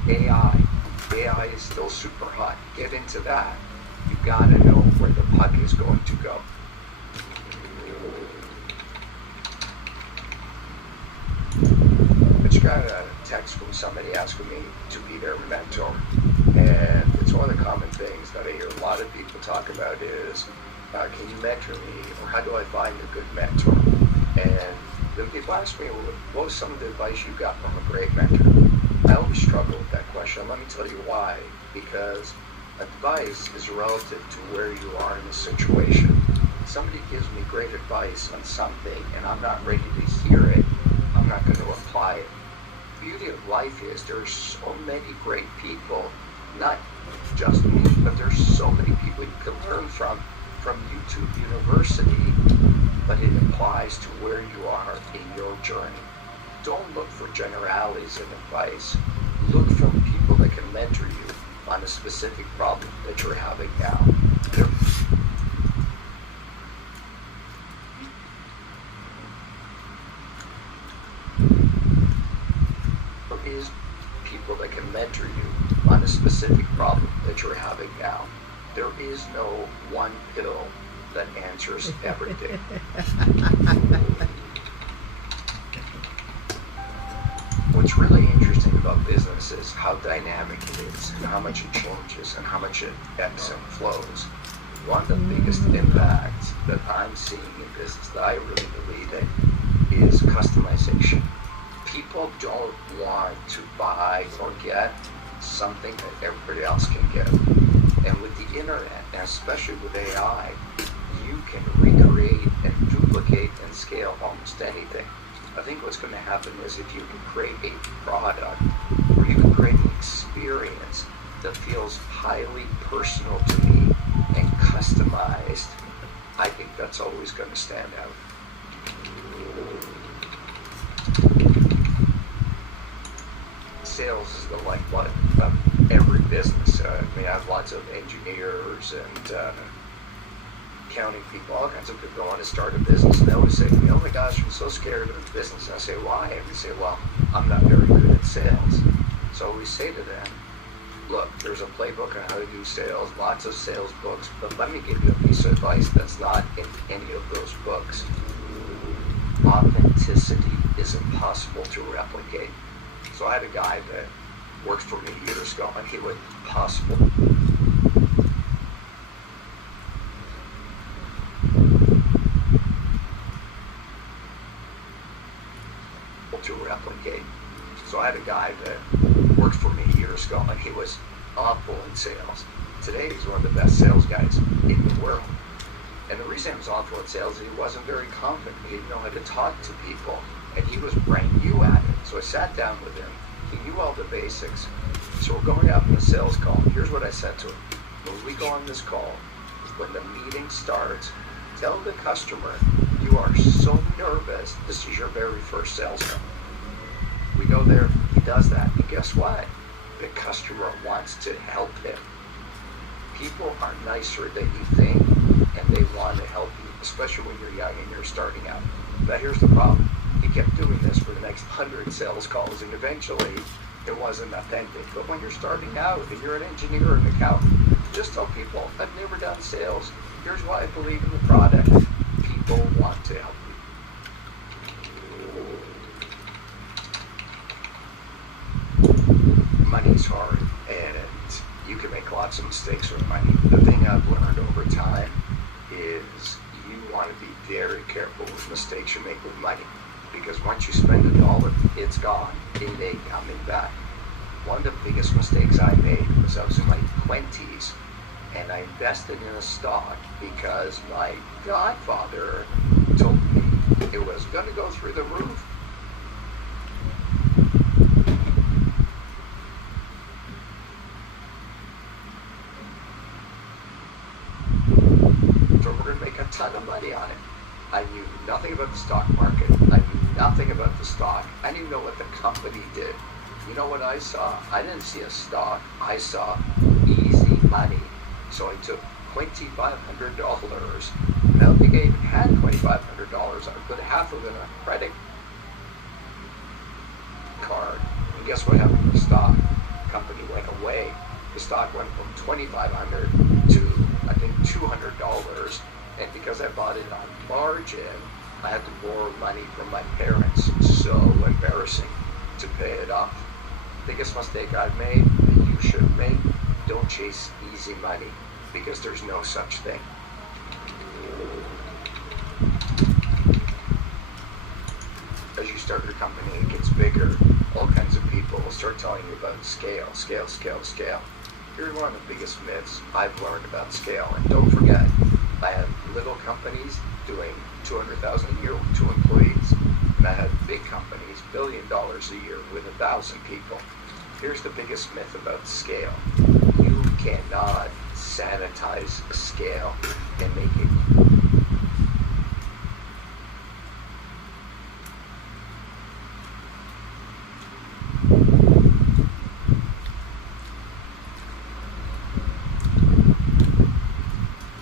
AI. AI is still super hot. Get into that. You gotta know where the puck is going to go. I just got a text from somebody asking me to be their mentor. And it's one of the common things that I hear a lot of people talk about is, can you mentor me? Or how do I find a good mentor? And then people ask me, well, what was some of the advice you got from a great mentor? I always struggle with that question. Let me tell you why. Because advice is relative to where you are in a situation. Somebody gives me great advice on something and I'm not ready to hear it, I'm not going to apply it. The beauty of life is there's so many great people, not just me, but there's so many people you can learn from YouTube University, but it applies to where you are in your journey. Don't look for generalities in advice. Look for people that can mentor you on a specific problem that you're having now. There is people that mentor you on a specific problem that you're having now. There is no one pill that answers everything. What's really interesting about business is how dynamic it is and how much it changes and how much it ebbs and flows. One of the biggest impacts that I'm seeing in business that I really believe in is customization. People don't want to buy or get something that everybody else can get. And with the internet, and especially with AI, you can recreate and duplicate and scale almost anything. I think what's going to happen is if you can create a product or you can create an experience that feels highly personal to me and customized, I think that's always going to stand out. Sales is the lifeblood of every business. I mean, I have lots of engineers and accounting people, all kinds of people want to start a business, and they always say to me, oh my gosh, I'm so scared of business. And I say, why? And they say, well, I'm not very good at sales. So we say to them, look, there's a playbook on how to do sales, lots of sales books, but let me give you a piece of advice that's not in any of those books. Authenticity is impossible to replicate. So I had a guy that worked for me years ago, and he was impossible to replicate. So I had a guy that worked for me years ago, and he was awful in sales. Today he's one of the best sales guys in the world. And the reason he was awful in sales is he wasn't very confident. He didn't know how to talk to people, and he was brand new at it. So I sat down with him. He knew all the basics. So we're going out on a sales call. Here's what I said to him. When we go on this call, when the meeting starts, tell the customer you are so nervous this is your very first sales call. We go there, he does that, and guess what? The customer wants to help him. People are nicer than you think, and they want to help you, especially when you're young and you're starting out. But here's the problem. He kept doing this for the next 100 sales calls, and eventually it wasn't authentic. But when you're starting out and you're an engineer or an accountant, just tell people, I've never done sales. Here's why I believe in the product. People want to help you. Money's hard, and you can make lots of mistakes with money. The thing I've learned over time is you want to be very careful with mistakes you make with money, because once you spend $1, it's gone. It ain't coming back. One of the biggest mistakes I made was I was in my 20s, and I invested in a stock because my godfather told me it was going to go through the roof. So we're going to make a ton of money on it. I knew nothing about the stock market. I knew nothing about the stock. I didn't know what the company did. You know what I saw? I didn't see a stock. I saw easy money. So I took $2,500. I don't think I even had $2,500. I put half of it on a credit card. And guess what happened to the stock? The company went away. The stock went from $2,500 to, I think, $200. And because I bought it on margin, I had to borrow money from my parents. So embarrassing to pay it off. Biggest mistake I've made that you should make: don't chase easy money, because there's no such thing. As you start your company and it gets bigger, all kinds of people will start telling you about scale. Here's one of the biggest myths I've learned about scale. And don't forget, I had little companies doing $200,000 a year with 2 employees. And I had big companies, $1 billion a year with 1,000 people. Here's the biggest myth about scale. You cannot sanitize scale and make it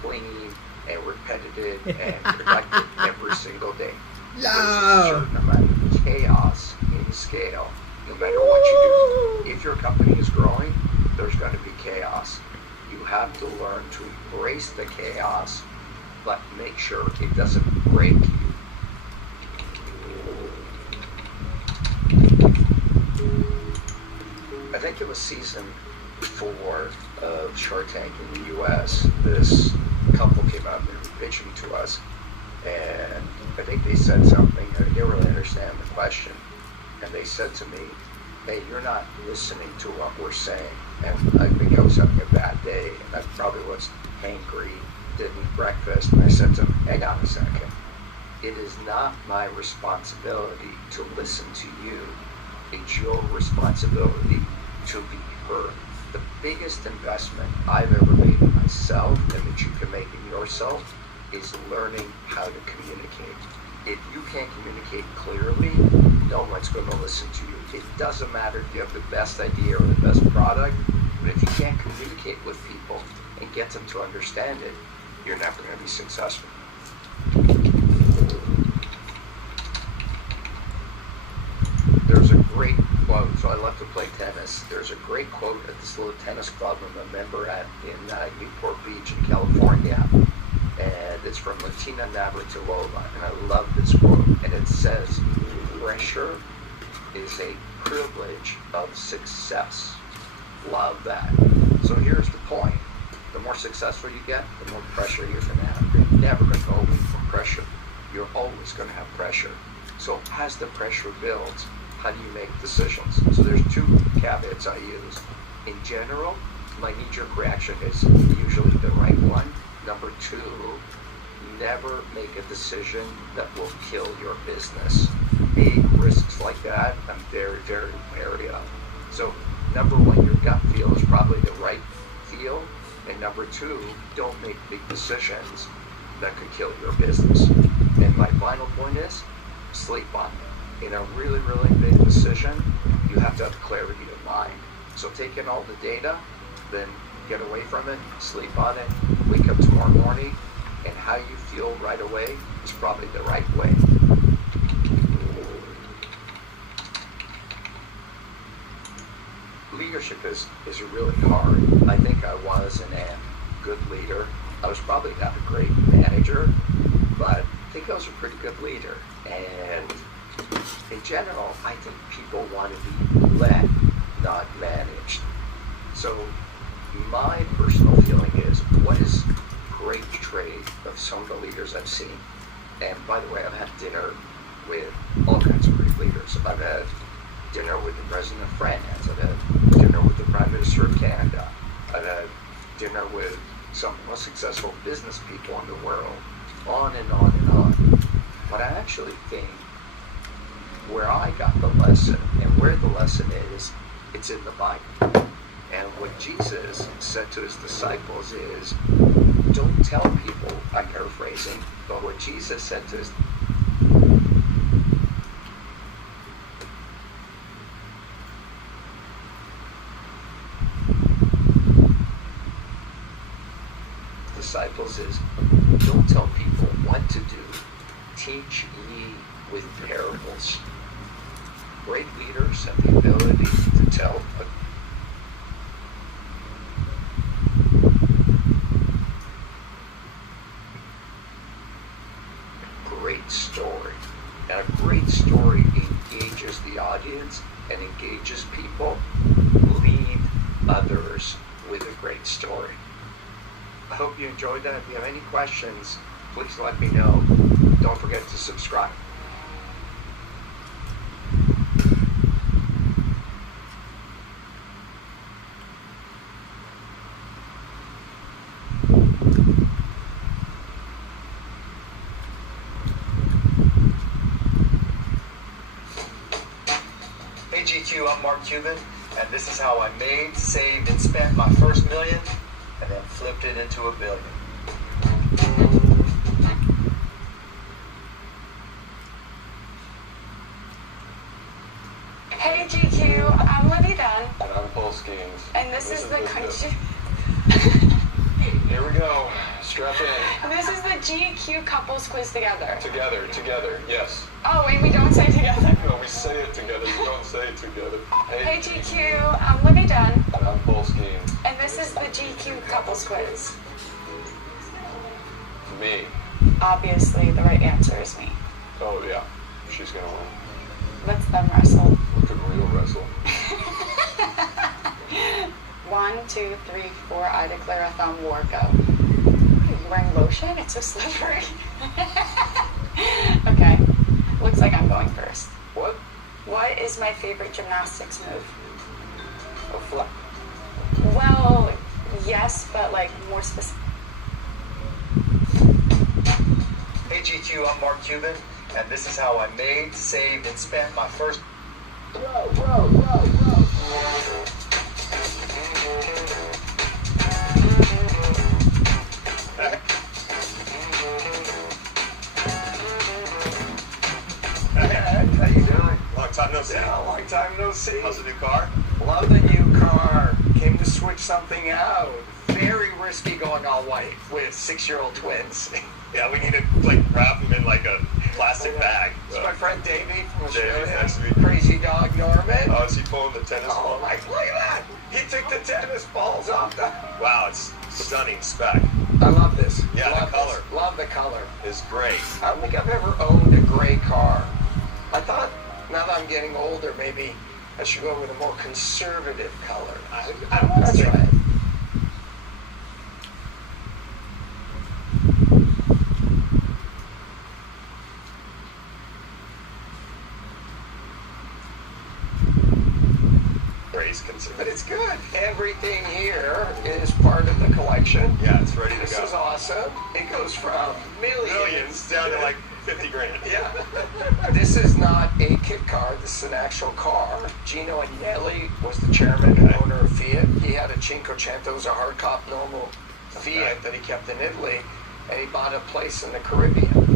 clean and repetitive and productive every single day. There's a certain amount of chaos in scale, no matter what you do. If your company is growing, chaos. You have to learn to embrace the chaos, but make sure it doesn't break you. I think it was season 4 of Shark Tank in the US. This couple came out and they were pitching to us, and I think they said something, I didn't really understand the question, and they said to me, hey, you're not listening to what we're saying. And I think I was having a bad day, and I probably was hangry, didn't eat breakfast, and I said to them, hang on a second. It is not my responsibility to listen to you. It's your responsibility to be heard. The biggest investment I've ever made in myself and that you can make in yourself is learning how to communicate. If you can't communicate clearly, no one's going to listen to you. It doesn't matter if you have the best idea or the best product, but if you can't communicate with people and get them to understand it, you're never going to be successful. There's a great quote, so I love to play tennis. There's a great quote at this little tennis club I'm a member at in Newport Beach in California, and it's from Latina Navratilova, and I love this quote, and it says, pressure is a privilege of success. Love that. So here's the point. The more successful you get, the more pressure you're going to have. You're never going to go away from pressure. You're always going to have pressure. So as the pressure builds, how do you make decisions? So there's 2 caveats I use. In general, my knee-jerk reaction is usually the right one. Number 2, never make a decision that will kill your business. Big risks like that, I'm very, very wary of. So number 1, your gut feel is probably the right feel. And number 2, don't make big decisions that could kill your business. And my final point is, sleep on it. In a really, really big decision, you have to have clarity of mind. So take in all the data, then get away from it, sleep on it, wake up tomorrow morning, and how you feel right away is probably the right way. Leadership is really hard. I think I was and am a good leader. I was probably not a great manager, but I think I was a pretty good leader. And in general, I think people want to be led, not managed. So my personal feeling is, what is great trait of some of the leaders I've seen? And by the way, I've had dinner with all kinds of great leaders. I've had dinner with the president of France. I've had dinner with the prime minister of Canada. I've had dinner with some of the most successful business people in the world. On and on and on. But I actually think where I got the lesson, and where the lesson is, it's in the Bible. And what Jesus said to his disciples is, don't tell people, I'm paraphrasing, but what Jesus said to his disciples is, don't tell people what to do, teach ye with parables. Great leaders have the ability to tell a great story. And a great story engages the audience and engages people. Lead others with a great story. I hope you enjoyed that. If you have any questions, please let me know. Don't forget to subscribe. Hey GQ, I'm Mark Cuban, and this is how I made, saved, and spent my first $1 million, and then flipped it into $1 billion. Hey GQ, I'm Libby Dunn, And I'm Paul Skeens. and this is the country. Here we go. Strap in. This is the GQ couples quiz together. Together, yes. Oh, wait, we don't say together. No, we say it together, we don't say it together. Hey GQ, I'm Libby Dunn, And I'm Polsky. and this is the GQ couples quiz. Me. Obviously, the right answer is me. Oh, yeah. She's gonna win. Let's them wrestle. We could real wrestle. 1, 2, 3, 4. I declare a thumb war go. Are you wearing lotion? It's so slippery. Okay. Looks like I'm going first. What? What is my favorite gymnastics move? A flap. Well, yes, but like more specific. Hey GQ, I'm Mark Cuban, and this is how I made, saved, and spent my first. How you doing? Long time no see. Yeah, long time no see. How's the new car? Love the new car. Came to switch something out. Very risky going all white with 6-year-old twins. Yeah, we need to like wrap them in like a plastic bag. It's my friend Davey from Australia. Davey, nice to meet you. Crazy dog Norman. Oh, is he pulling the tennis Oh, ball? like, look at that. He took the tennis balls off the... Wow, it's stunning spec. I love this. Yeah, love the color. This. Love the color. It's great. I don't think I've ever owned a gray car. I thought, now that I'm getting older, maybe I should go with a more conservative color. I don't want to That's try it. But it's good. Everything here is part of the collection. Yeah, it's ready to This go. is awesome. It goes from Millions down to like 50 grand. Yeah. This is not a kit car. This is an actual car. Gino Agnelli was the chairman and owner of Fiat. He had a Cinquecento, it was a hardtop normal Fiat that he kept in Italy, and he bought a place in the Caribbean.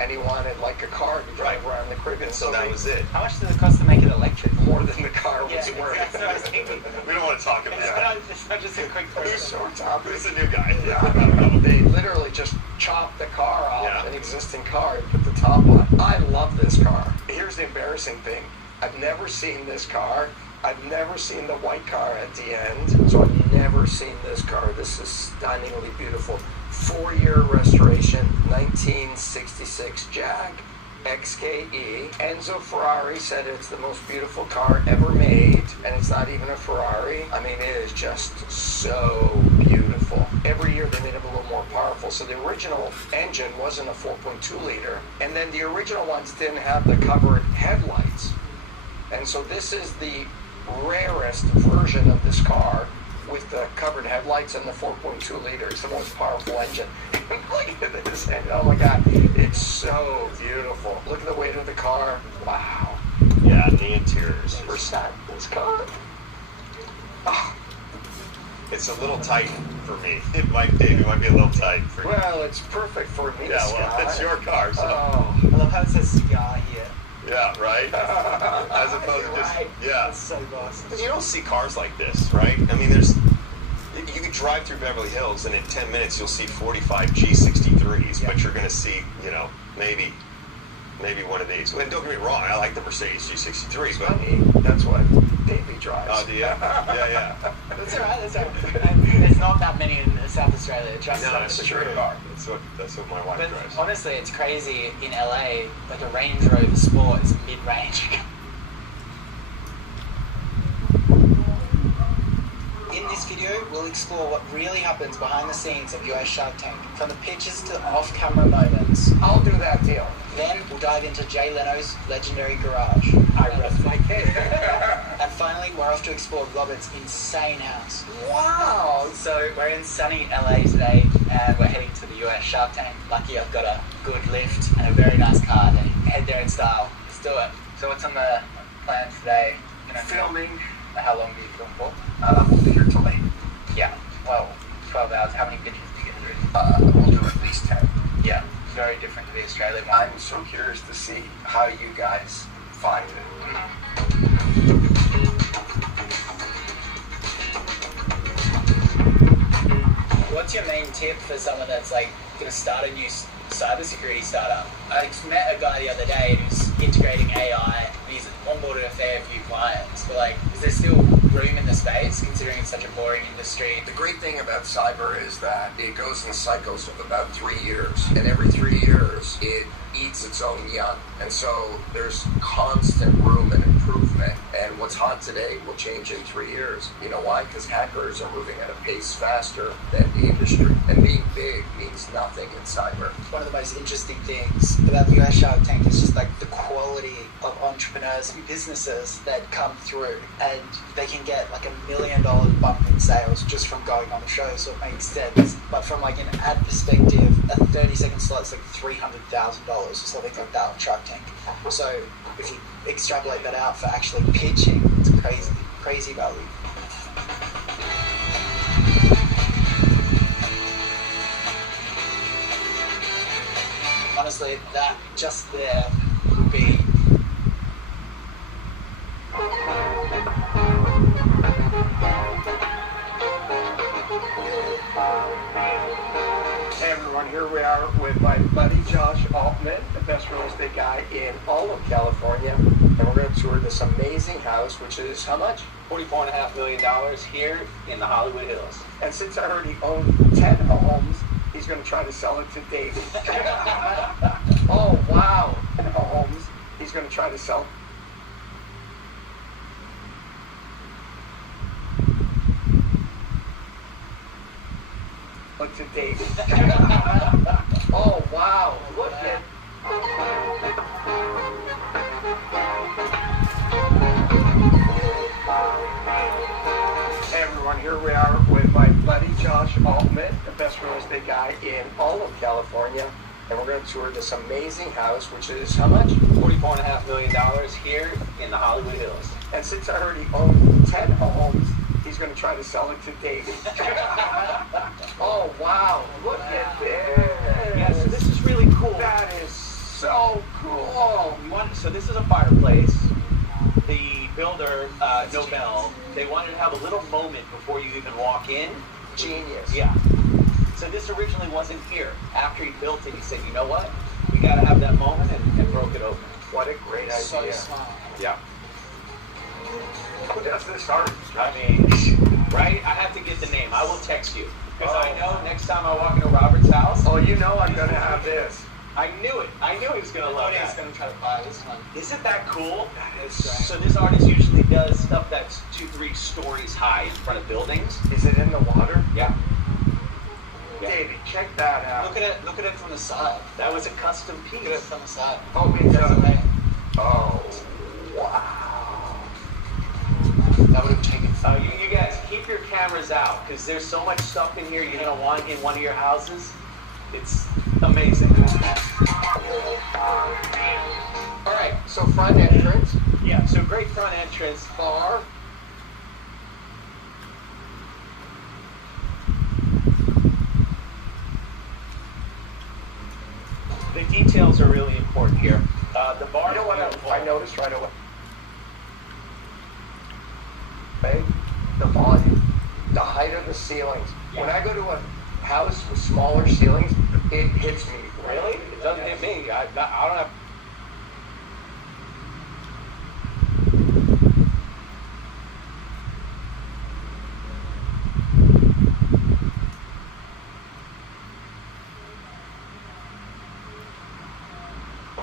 And he wanted like a car to drive around the Caribbean. So that was it. How much does it cost to make it electric? More than the car was Yeah, worth. that's what I was thinking. We don't want to talk about that. It's not just a quick Who's question. so topic? Who's the new guy? Yeah, they literally just chopped the car off, Yeah. an existing car, and put the top on. I love this car. Here's the embarrassing thing. I've never seen this car. I've never seen the white car at the end, so I've never seen this car. This is stunningly beautiful. 4-year restoration, 1966 Jag XKE. Enzo Ferrari said it's the most beautiful car ever made, and it's not even a Ferrari. I mean, it is just so beautiful. Every year they made it a little more powerful. So the original engine wasn't a 4.2 liter, and then the original ones didn't have the covered headlights. And so this is the rarest version of this car with the covered headlights and the 4.2 liter. It's the most powerful engine. Look at this engine. Oh my God. It's so beautiful. Look at the weight of the car. Wow. Yeah, and the interiors. We're sat in this car. Oh, It's a little tight for me. It might be a little tight for you. well, it's perfect for me, Yeah, well, Scott. it's your car, so. Oh. I love how it says cigar here. Yeah, right? As opposed to just, Right. yeah. That's so awesome. You don't see cars like this, right? I mean, you can drive through Beverly Hills and in 10 minutes you'll see 45 G63s, but you're going to see, maybe one of these. And don't get me wrong, I like the Mercedes G63s, but... Funny. That's what Davey drives. Oh, do you? Yeah. That's alright, that's alright. There's not that many in South Australia. Just No, like that's the true. True. That's what my wife But drives. honestly, it's crazy in LA, like a Range Rover Sport is mid-range. In this video, we'll explore what really happens behind the scenes of US Shark Tank, from the pitches to off-camera moments. I'll do that deal. Then we'll dive into Jay Leno's legendary garage. I rest my case. And finally, we're off to explore Robert's insane house. Wow. So we're in sunny LA today, and we're heading to the US Shark Tank. Lucky I've got a good lift and a very nice car to head there in style. Let's do it. So what's on the plan today? Filming. How long do you film for? We'll be here till 8. Yeah, well, 12 hours. How many pictures do you get through? We'll do at least 10. Yeah, very different to the Australian one. I'm so curious to see how you guys find it. What what's your main tip for someone that's like going to start a new cybersecurity startup? I met a guy the other day who's integrating AI. He's onboarded a fair few clients, but like, is there still room in the space considering it's such a boring industry? The great thing about cyber is that it goes in cycles of about 3 years, and every 3 years it eats its own young, and so there's constant room and improvement, and what's hot today will change in 3 years. You know why? Because hackers are moving at a pace faster than the industry, and being big means nothing in cyber. One of the most interesting things about the US Shark Tank is just like the quality of entrepreneurs and businesses that come through, and they can get like $1 million bump in sales just from going on the show, so it makes sense. But from like an ad perspective, a 30-second slot's like $300,000 or something like that on Shark Tank. So if you extrapolate that out for actually pitching, it's crazy value. Honestly, that just there would be. Hey everyone, here we are with my buddy Josh Altman, the best real estate guy in All of California, and we're going to tour this amazing house, which is how much? $44.5 million here in the Hollywood Hills. And since I heard he owned 10 homes, he's going to try to sell it to David. Oh, wow. 10 homes. He's going to try to sell it to David. Oh, wow. Look at... Hey everyone, here we are with my buddy Josh Altman, the best real estate guy in All of California, and we're going to tour this amazing house, which is how much? $44.5 million here in the Hollywood Hills. And since I heard he owned 10 homes, he's going to try to sell it to David. Oh, wow. Look at this. Yeah, so this is really cool. That is so cool. So this is a fireplace. The builder, Nobel, they wanted to have a little moment before you even walk in. Genius. Yeah. So this originally wasn't here. After he built it, he said, you know what? We got to have that moment, and broke it open. What a great idea. So smart. Yeah. Who does this art? I mean, right? I have to get the name. I will text you. Because I know next time I walk into Robert's house. Oh, you know I'm going to have this. I knew it. I knew he was going to love He's that. going to try to buy this one. Isn't that cool? That is So this artist usually does stuff that's 2-3 stories high in front of buildings. Is it in the water? Yeah. David, check that out. Look at it from the side. That was a custom Look at it piece. from the side. Oh, me too. Oh, wow. That would have taken. You guys, keep your cameras out, because there's so much stuff in here you're going to want in one of your houses. It's amazing. All right, so front entrance, Yeah, so great front entrance. bar. The details are really important here. The bar. You know what I noticed right away? Okay, the volume, the height of the ceilings. When I go to a house with smaller ceilings, it hits me. Really? It doesn't hit me. I don't have.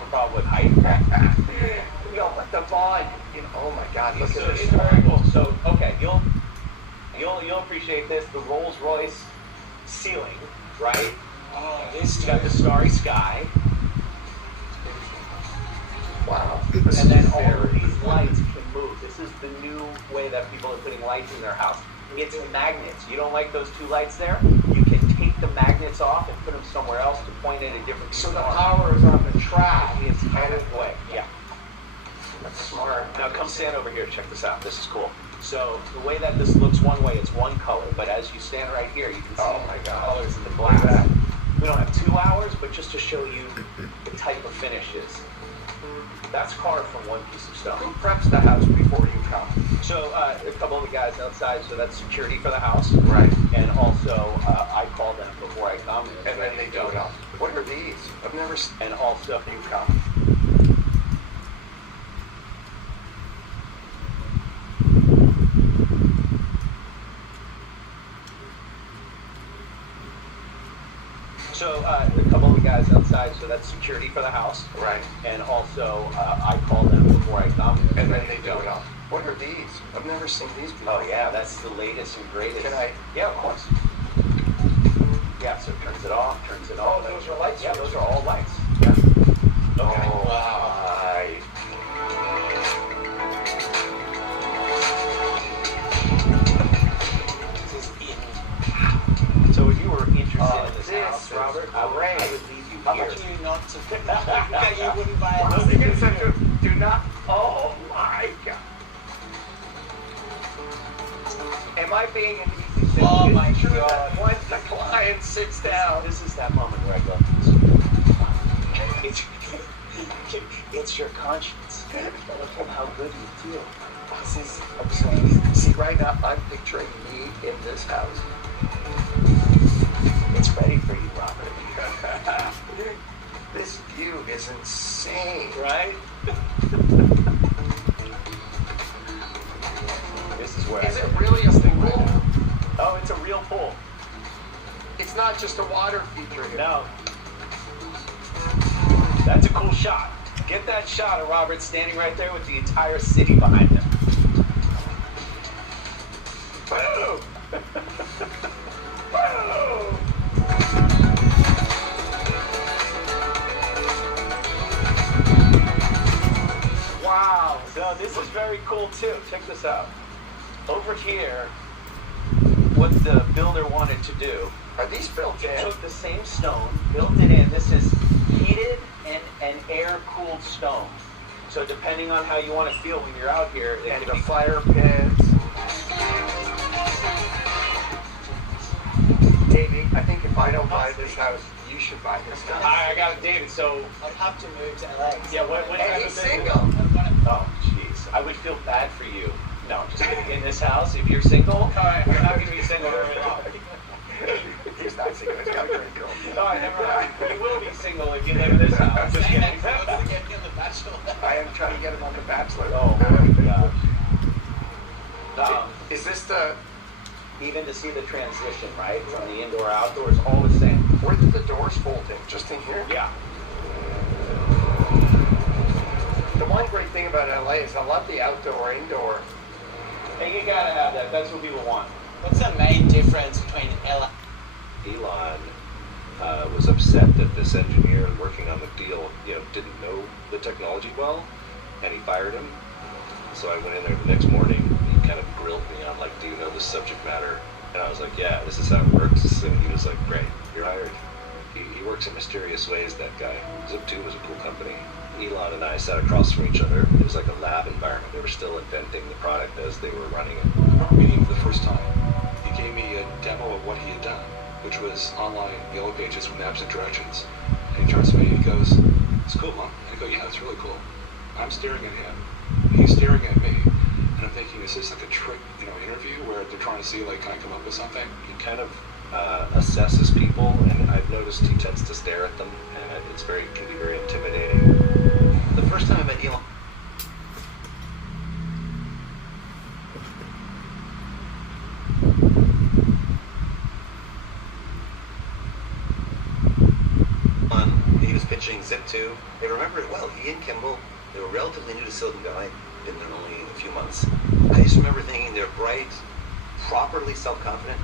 Problem with height. No, but the volume. You know, oh my God, look at So this. it's very cool. So okay, you'll appreciate this. The Rolls Royce ceiling, right? Oh, It's got the starry sky, Wow. and then all of these lights can move. This is the new way that people are putting lights in their house. It's magnets. You don't like those 2 lights there? You can take the magnets off and put them somewhere else to point at a different. So the power is on the track. the entire way. Yeah. That's smart. Now come stand over here. Check this out. This is cool. So the way that this looks one way, it's one color, but as you stand right here, you can see Oh my the God. colors in the glass. We don't have 2 hours, but just to show you the type of finishes. That's carved from one piece of stone. Who preps the house before you come? So a couple of the guys outside, so that's security for the house. Right. And also I call them never and also you come. So a couple of the guys outside, so that's security for the house. Right. And also, I call them before I come. And then they do it all. What are these? I've never seen these before. Oh yeah, that's the latest and greatest. Can I? Yeah, of course. Yeah, so it turns it off, turns it on. Oh, those are lights? Yeah, those are all lights. Yeah. Okay. Oh, right. So if you were interested in this house, Robert, I would leave you How here. much are you not to you wouldn't buy Well, it? they get such a do not. Oh my God. Am I being an easy? Oh my Sure God. that once the client sits down. This is that moment where I go, It's your conscience. Look at how good you feel. This is amazing. See, right now I'm picturing me in this house. it's ready for you, Robert. This view is insane. Right? This is where Is I it really a pool? Oh, it's a real pool. It's not just a water feature here. No. That's a cool shot. Get that shot of Robert standing right there with the entire city behind him. Boom! Boom! Wow. So this is very cool too. Check this out. Over here, what the builder wanted to do, Are these built he in? took the same stone, built it in. This is heated and air-cooled stone. So depending on how you want to feel when you're out here, it And can the be fire pits. Davey, I think if I don't buy this house, you should buy this house. I got it, David. So I'd have to move to LA. yeah, what And type he's of business? single. Oh, jeez. I would feel bad for you. No, just kidding. In this house, if you're single, all right, you're not going to be single very long. He's not single. He's got a great girl. All right, never mind. You will be single if you live in this house. Just kidding. I am trying to get him on The Bachelor. Oh my gosh. Is this the... Even to see the transition, right, from the indoor outdoors, all the same. Where did the doors fold in? Just in here? Yeah. The one great thing about LA is I love the outdoor, indoor. Hey, you gotta have that. That's what people want. What's the main difference between LA? Elon was upset that this engineer working on the deal, didn't know the technology well, and he fired him. So I went in there the next morning. He kind of grilled me on, like, do you know the subject matter? And I was like, yeah, this is how it works. And he was like, great, you're hired. He works in mysterious ways, that guy. Zip2 was a cool company. Elon and I sat across from each other. It was like a lab environment. They were still inventing the product as they were running it. Meeting for the first time. He gave me a demo of what he had done, which was online yellow pages with maps and directions. And he turns to me and he goes, "It's cool, Mom." And I go, "Yeah, it's really cool." I'm staring at him. He's staring at me. And I'm thinking, is this like a trick, interview where they're trying to see, like, can I come up with something? He kind of assesses people, and I've noticed he tends to stare at them, and can be very intimidating. The first time I met Elon, he was pitching Zip2. I remember it well. He and Kimball, they were relatively new to Silicon Valley, been there only a few months. I just remember thinking they're bright, properly self-confident,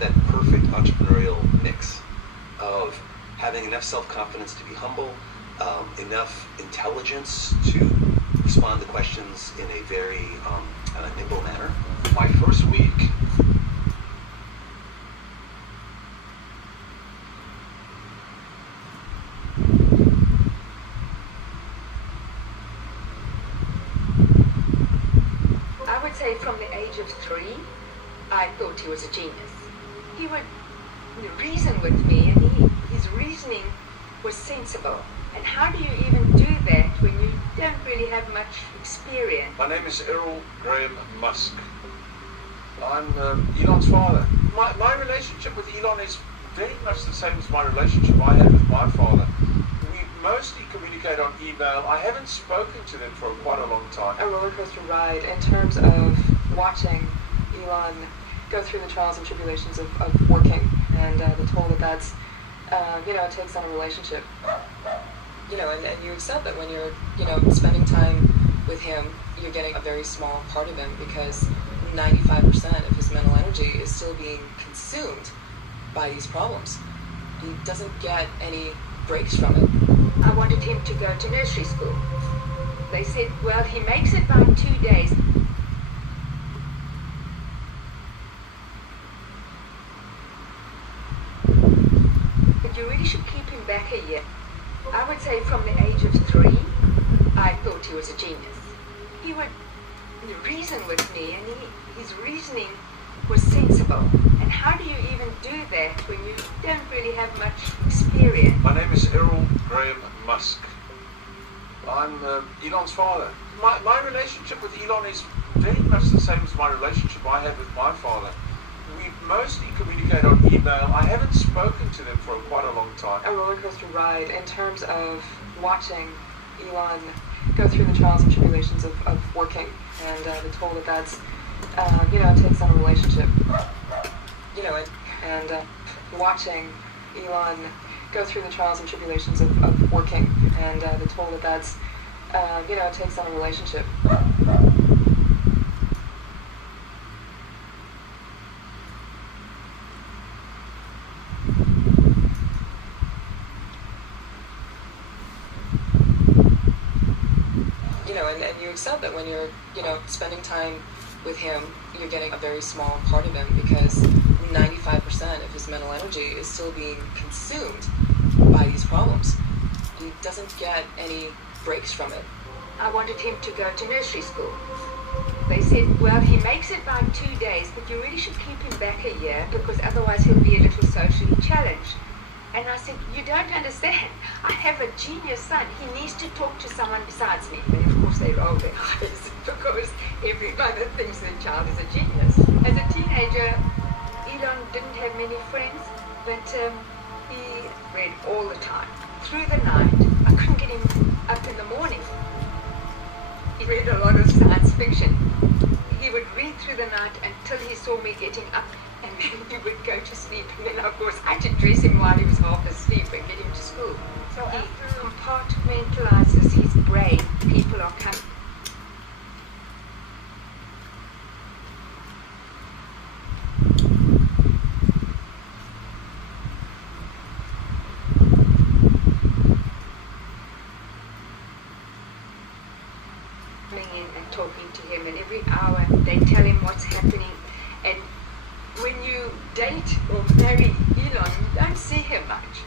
that perfect entrepreneurial mix of having enough self-confidence to be humble, enough intelligence to respond to questions in a very nimble manner. My first week, I would say from the age of 3, I thought he was a genius. He would reason with me, and his reasoning was sensible. And how do you even do that when you don't really have much experience? My name is Errol Graham Musk. I'm Elon's father. My relationship with Elon is very much the same as my relationship I had with my father. mostly communicate on email. I haven't spoken to them for quite a long time. A roller coaster ride in terms of watching Elon go through the trials and tribulations of working, and the toll that's, it takes on a relationship. And you accept that when you're, spending time with him, you're getting a very small part of him because 95% of his mental energy is still being consumed by these problems. He doesn't get any breaks from it. I wanted him to go to nursery school. They said, well, he makes it by 2 days. But you really should keep him back a year. I would say from the age of 3, I thought he was a genius. He would reason with me, and his reasoning was sensible. And how do you even do that when you don't really have much experience? My name is Errol Graham Musk. I'm Elon's father. My relationship with Elon is very much the same as my relationship I had with my father. We mostly communicate on email. I haven't spoken to them for quite a long time. A roller coaster ride in terms of watching Elon go through the trials and tribulations of working, and the toll that's, takes on a relationship. And watching Elon go through the trials and tribulations of working, and the toll that's, takes on a relationship. And you accept that when you're, spending time with him, you're getting a very small part of him because 95% of his mental energy is still being consumed by these problems. He doesn't get any breaks from it. I wanted him to go to nursery school. They said, well, he makes it by 2 days, but you really should keep him back a year because otherwise he'll be a little socially challenged. And I said, you don't understand. I have a genius son. He needs to talk to someone besides me. But of course they roll their eyes because everybody thinks their child is a genius. As a teenager, Elon didn't have many friends, but he read all the time. Through the night, I couldn't get him up in the morning. He read a lot of science fiction. He would read through the night until he saw me getting up, and then he would go to sleep. And then, of course, I had to dress him while he was half asleep and get him to school. So he compartmentalizes his brain. People are coming. In and talking to him, and every hour they tell him what's happening. And when you date or marry Elon, you don't see him much.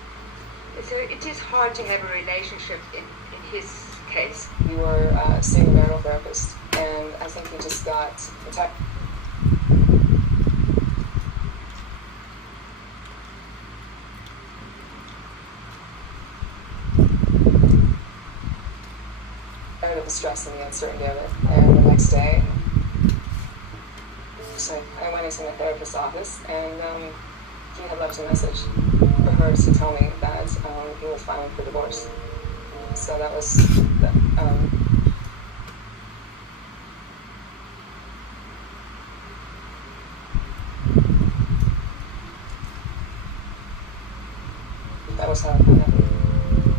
So it is hard to have a relationship in his case. You were seeing a marital therapist, and I think he just got attacked. The stress and the uncertainty of it, and the next day, so I went into my therapist's office, and he had left a message for her to tell me that he was filing for divorce. So that was that was how it happened.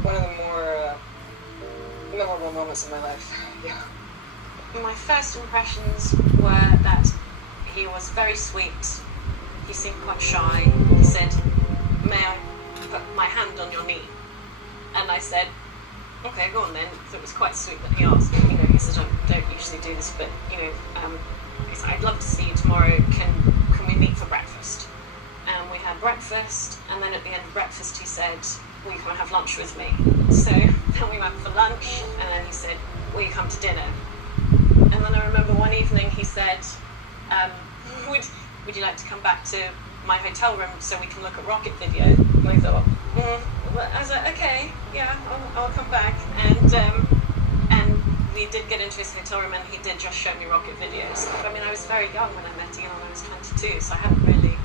One of the more memorable moments in my life. Yeah. My first impressions were that he was very sweet. He seemed quite shy. He said, "May I put my hand on your knee?" And I said, "Okay, go on then." So it was quite sweet that he asked. He said, "I don't usually do this, but he said, I'd love to see you tomorrow. Can we meet for breakfast?" And we had breakfast, and then at the end of breakfast he said, "Will you come and have lunch with me?" So then we went for lunch, and then he said, "Will you come to dinner?" And then I remember one evening he said, would you like to come back to my hotel room so we can look at rocket video? And I thought, I was like, okay, yeah, I'll come back. And we did get into his hotel room, and he did just show me rocket videos. I mean, I was very young when I met Elon. I was 22, so I hadn't really,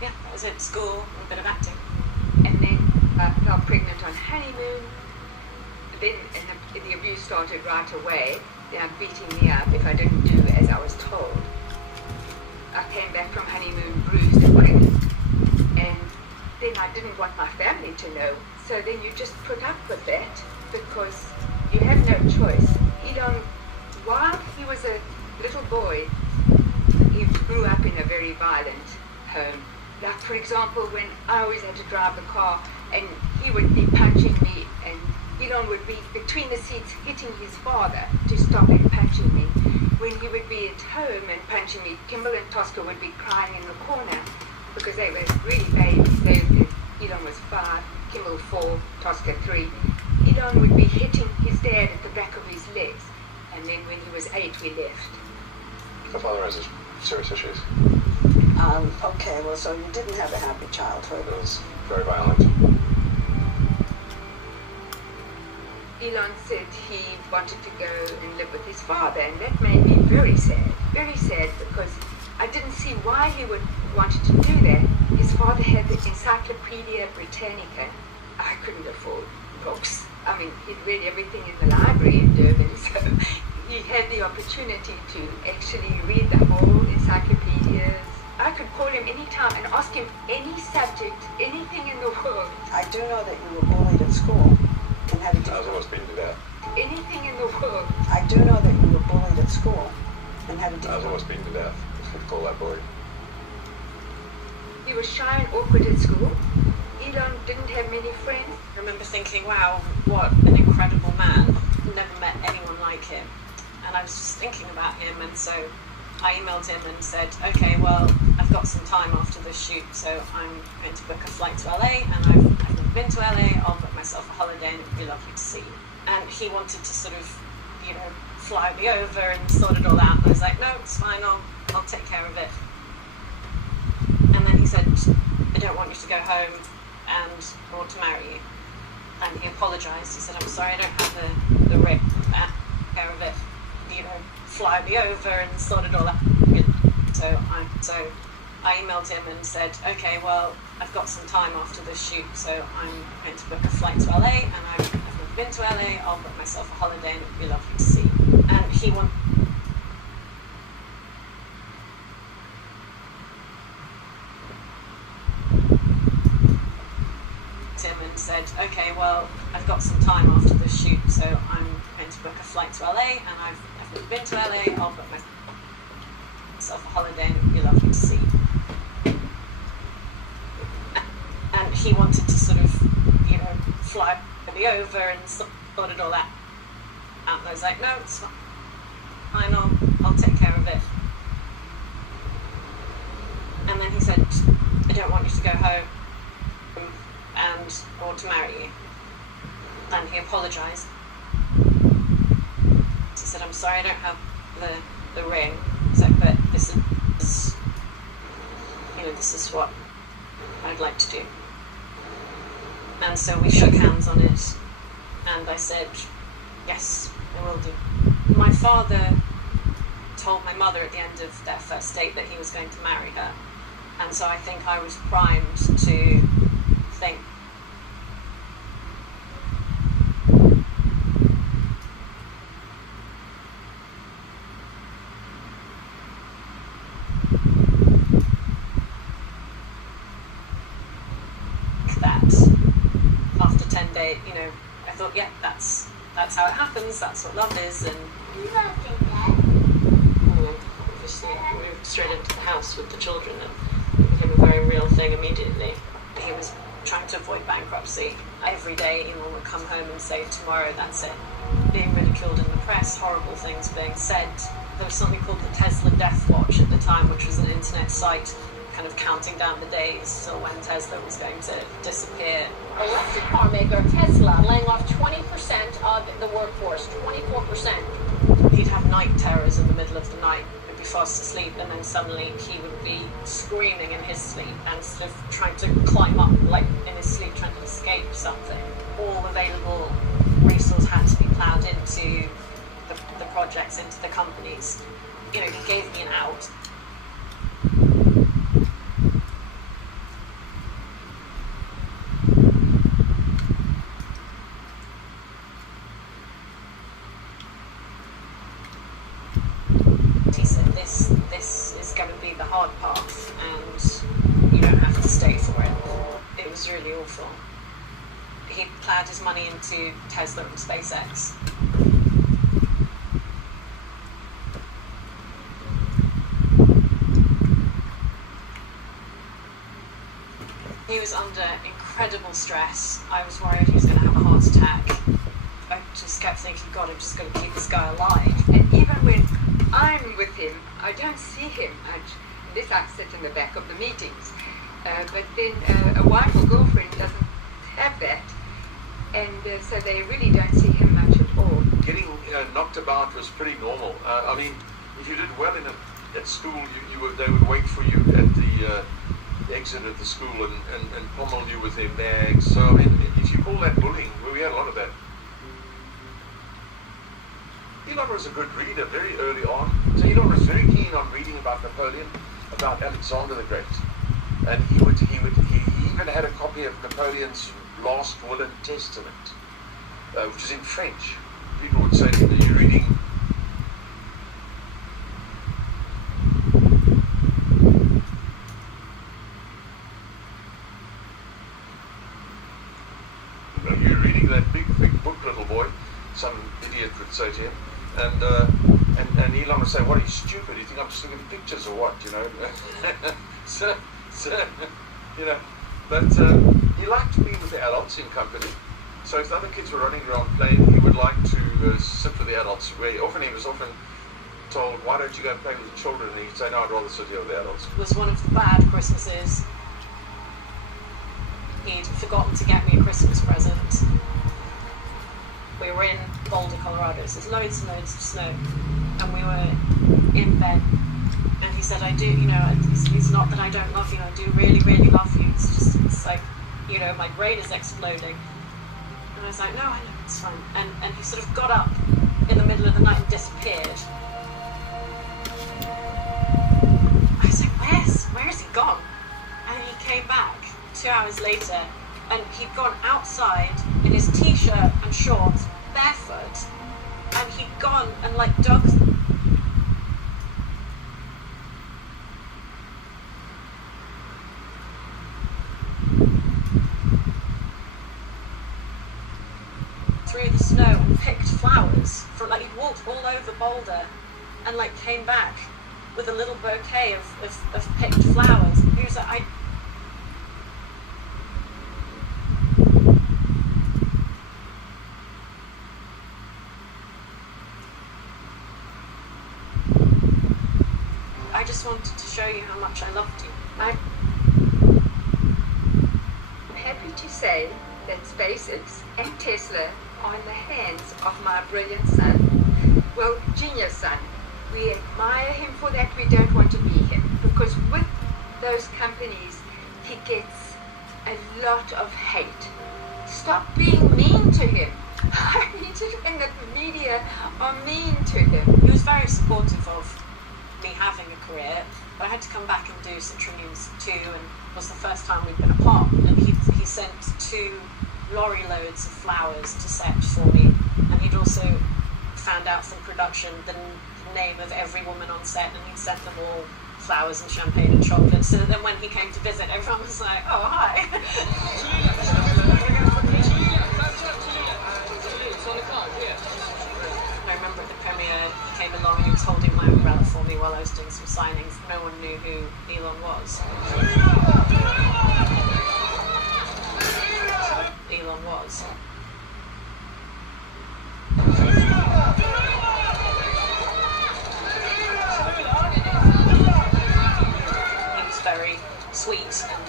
that was it, school, and a bit of acting. And then I fell pregnant on honeymoon. Then the abuse started right away. They were beating me up if I didn't do as I was told. I came back from honeymoon bruised and pregnant. And then I didn't want my family to know. So then you just put up with that because you have no choice. While he was a little boy, he grew up in a very violent home. Like, for example, when I always had to drive the car and he would be punching me and Elon would be between the seats hitting his father to stop him punching me. When he would be at home and punching me, Kimball and Tosca would be crying in the corner because they were really babies. Elon was 5, Kimball 4, Tosca 3. Elon would be hitting his dad at the back of his legs. And then when he was 8, we left. My father has serious issues. Okay, well, so you didn't have a happy childhood. It was very violent. Elon said he wanted to go and live with his father, and that made me very sad because I didn't see why he would wanted to do that. His father had the Encyclopedia Britannica. I couldn't afford books. I mean, he'd read everything in the library in Durban, so he had the opportunity to actually read the whole encyclopedias. I could call him any time and ask him any subject, anything in the world. I do know that you were bullied at school and had to... I was almost beaten to death. Anything in the world. I do know that you were bullied at school and had to... I was almost beaten to death. Call that bully. He was shy and awkward at school. Elon didn't have many friends. I remember thinking, wow, what an incredible man. Never met anyone like him. And I was just thinking about him, and so I emailed him and said, okay, well, I've got some time after this shoot, so I'm going to book a flight to LA, and I've never been to LA, I'll book myself a holiday, and it'd be lovely to see you. And he wanted to sort of, fly me over and sort it all out, and I was like, no, it's fine, I'll take care of it. And then he said, I don't want you to go home or to marry you. And he apologized. He said, I'm sorry, I don't have the ring. Care of it. Fly me over and sort it all out. So I emailed him and said, okay, well, I've got some time after this shoot, so I'm going to book a flight to LA, and I've never been to LA, I'll book myself a holiday, and it'd be lovely to see you. And he wanted him and said, okay, well, I've got some time after this shoot, so I'm going to book a flight to LA, and I've never been to LA, I'll book myself a holiday, and it'd be lovely to see you. And he wanted to sort of, fly me over and sort it all out. And I was like, no, it's fine, I'll take care of it. And then he said, I don't want you to go home or to marry you. And he apologized. He said, I'm sorry, I don't have the ring. He's like, but this is what I'd like to do. And so we shook hands on it, and I said, yes, I will do. My father told my mother at the end of their first date that he was going to marry her, and so I think I was primed to think that after 10 days, I thought, yeah, that's how it happens, that's what love is. And obviously moved straight into the house with the children, and it became a very real thing immediately. He was trying to avoid bankruptcy. Every day Elon would come home and say, tomorrow, that's it. Being ridiculed in the press, horrible things being said. There was something called the Tesla Death Watch at the time, which was an internet site kind of counting down the days till when Tesla was going to disappear. Electric car maker Tesla laying off 20% of the workforce, 24%. He'd have night terrors in the middle of the night. He'd be fast asleep, and then suddenly he would be screaming in his sleep and sort of trying to climb up, like in his sleep, trying to escape something. All available resource had to be ploughed into the projects, into the companies. He gave me an out. absolutely awful. He plowed his money into Tesla and SpaceX. He was under incredible stress. I was worried he was going to have a heart attack. I just kept thinking, God, I'm just going to keep this guy alive. And even when I'm with him, I don't see him much. Unless I sit in the back of the meetings. But then a wife or girlfriend doesn't have that. And so they really don't see him much at all. Getting knocked about was pretty normal. I mean, if you did well at school, they would wait for you at the exit of the school and pommel you with their bags. So, I mean, if you call that bullying, well, we had a lot of that. Elon was a good reader very early on. So Elon was very keen on reading about Napoleon, about Alexander the Great. And he even had a copy of Napoleon's last will and testament, which is in French. People would say, are you reading? Are you reading that big book, little boy? Some idiot would say to him. And Elon would say, what, are you stupid? You think I'm just looking at pictures or what, you know? so, you know, but he liked to be with the adults in company. So if the other kids were running around playing, he would like to sit with the adults. He was often told, why don't you go and play with the children? And he'd say, no, I'd rather sit here with the adults. It was one of the bad Christmases. He'd forgotten to get me a Christmas present. We were in Boulder, Colorado, so there's loads and loads of snow. And we were in bed. And he said, I do, you know, it's not that I don't love you, I do really, really love you. It's just, it's like, you know, my brain is exploding. And I was like, no, I know, it's fine. And he sort of got up in the middle of the night and disappeared. I was like, where has he gone? And he came back 2 hours later, and he'd gone outside in his t-shirt and shorts, barefoot, and he'd gone and like dug through the snow and picked flowers. Like he walked all over Boulder and like came back with a little bouquet of picked flowers. He was like, I just wanted to show you how much I loved you. I'm happy to say that SpaceX and Tesla are in the hands of my brilliant son. Well, genius son. We admire him for that. We don't want to be him. Because with those companies, he gets a lot of hate. Stop being mean to him. I need to think that the media are mean to him. He was very supportive of me having a career, but I had to come back and do some trainings too, and it was the first time we'd been apart. And he sent 2 lorry loads of flowers to set for me, and he'd also found out from production the name of every woman on set, and he'd sent them all flowers and champagne and chocolate, so that then when he came to visit, everyone was like, oh, hi. I remember at the premiere, he came along and he was holding my umbrella for me while I was doing some signings. No one knew who Elon was. Elon was. He was very sweet and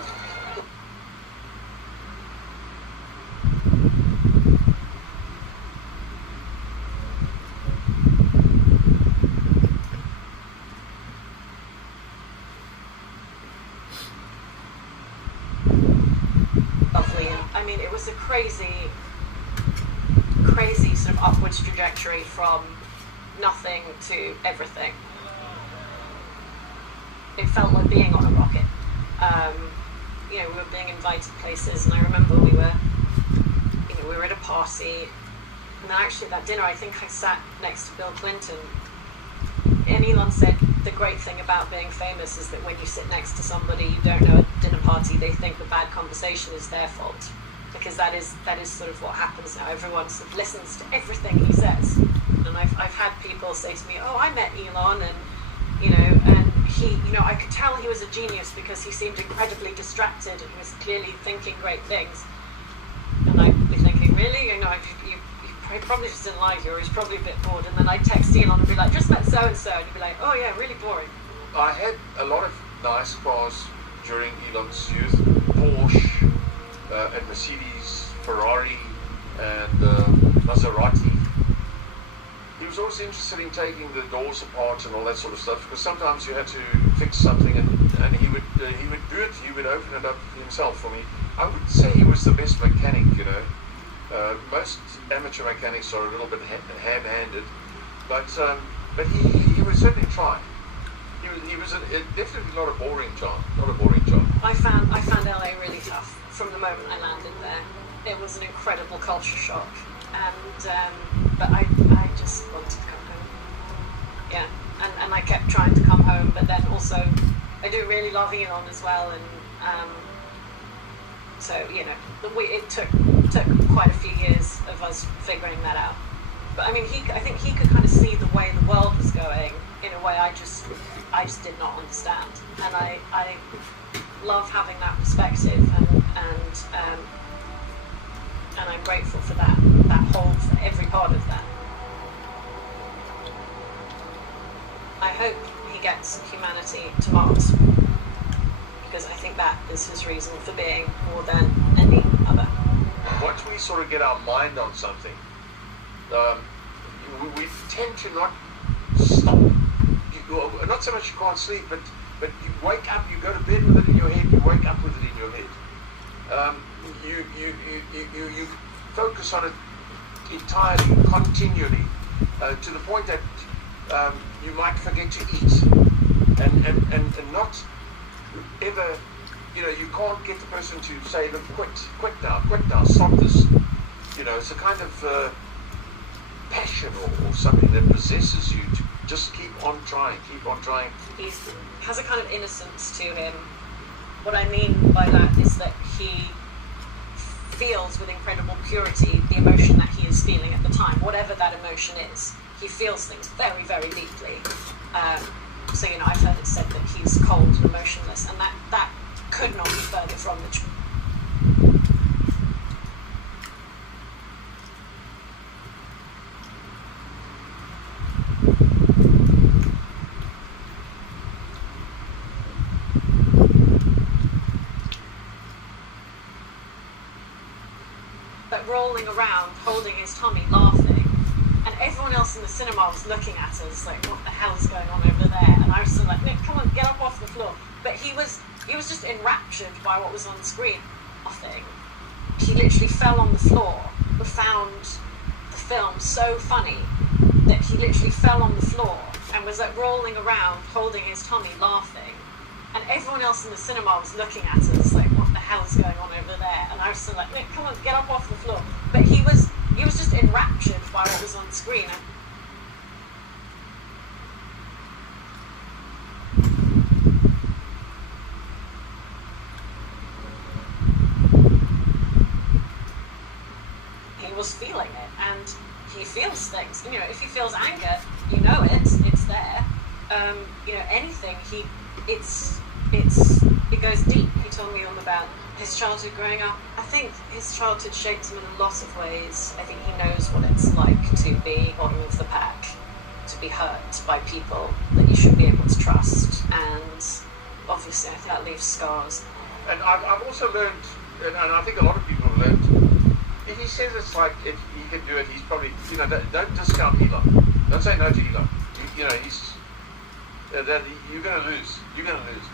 lovely. I mean, it was a crazy sort of upwards trajectory from nothing to everything. It felt like being on a rocket. You know, we were being invited places, and I remember we were at a party, and then actually at that dinner, I think I sat next to Bill Clinton, and Elon said, the great thing about being famous is that when you sit next to somebody you don't know at a dinner party, they think the bad conversation is their fault, because that is sort of what happens now. Everyone sort of listens to everything he says, and I've had people say to me, "Oh, I met Elon, and and he, I could tell he was a genius because he seemed incredibly distracted and he was clearly thinking great things." And I'd be thinking, really, he probably just didn't like you, or he's probably a bit bored. And then I'd text Elon and be like, "Just met so and so," and he'd be like, "Oh yeah, really boring." I had a lot of nice cars during Elon's youth: Porsche, and Mercedes, Ferrari, and Maserati. He was always interested in taking the doors apart and all that sort of stuff, because sometimes you had to fix something, and he would do it. He would open it up himself for me. I would say he was the best mechanic. Most amateur mechanics are a little bit ham-handed, but he would certainly try. He was definitely not a boring job. I found LA really tough from the moment I landed there. It was an incredible culture shock, but I just wanted to come home. Yeah, and I kept trying to come home, but then also I do really love Elon as well, and so it took quite a few years of us figuring that out. But I mean, I think he could kind of see the way the world was going in a way I just did not understand, and I love having that perspective, and I'm grateful for that for every part of that. I hope he gets humanity to Mars, because I think that is his reason for being more than any other. Once we sort of get our mind on something, we tend to not stop. Not so much you can't sleep, but you wake up, you go to bed with it in your head, you wake up with it in your head. You focus on it entirely, continually, to the point that you might forget to eat, and not ever, you can't get the person to say, "Look, quit now, stop this." It's a kind of passion or something that possesses you to just keep on trying. He has a kind of innocence to him. What I mean by that is that he feels with incredible purity the emotion that he is feeling at the time, whatever that emotion is. He feels things very, very deeply. So I've heard it said that he's cold and emotionless, and that could not be further from the truth. But rolling around, holding his tummy, laughing, and everyone else in the cinema was looking at us like, "What the hell is going on over there?" And I was just like, "Nick, come on, get up off the floor." But he was just enraptured by what was on the screen. Nothing. He literally fell on the floor, but found the film so funny that he literally fell on the floor and was like rolling around, holding his tummy, laughing. And everyone else in the cinema was looking at us like, "What the hell is going on over there?" And I was just like, "Nick, come on, get up off the floor." But he was just enraptured by what was on the screen. He was feeling it, and he feels things. If he feels anger, it's there. Anything, it goes deep. He told me all about his childhood growing up. I think his childhood shaped him in a lot of ways. I think he knows what it's like to be bottom of the pack, to be hurt by people that you should be able to trust, and obviously I think that leaves scars. And I've also learned, and I think a lot of people have learned, if he says it's like, if he can do it, he's probably, don't discount Elon. Don't say no to Elon. He's, you're going to lose. You're going to lose.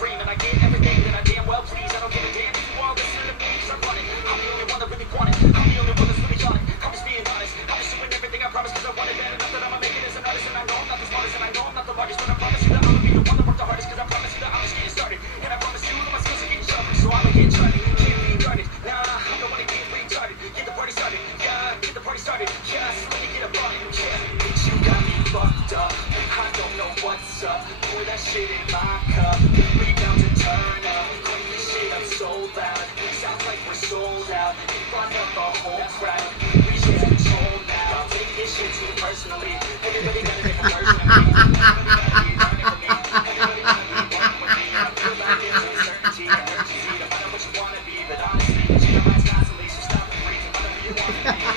dream, and I get everything that I damn well please. I don't give a damn if you all listen to me, start running. I'm the only one that really want it. I'm the only one that's really on it. I'm just being honest. I'm just doing everything I promise, cause I want it bad enough that I'ma make it as an artist. And I know I'm not the smartest, and I know I'm not the largest, but I promise you that I'ma be the one that worked the hardest, cause I promise you that I'm just getting started. And I promise you that my skills are getting sharper, so I'ma get started. Can't be guarded, nah, I don't wanna get retarded. Get the party started, yeah, get the party started. Yeah, so let me get up on it, yeah. Bitch, you got me fucked up. I don't know what's up. Pour that shit in my cup. We down to turn up. Crank this shit up so loud. Sounds like we're sold out. In front of the whole crowd. We should control now. I'll take this shit too personally. Everybody gotta take a version of me. Everybody gotta be learning from me. Everybody gotta be working with me. I feel like there's uncertainty and urgency. No matter what you wanna be, but honestly, you cheat your minds constantly. So stop and breathe. Whatever you want to be.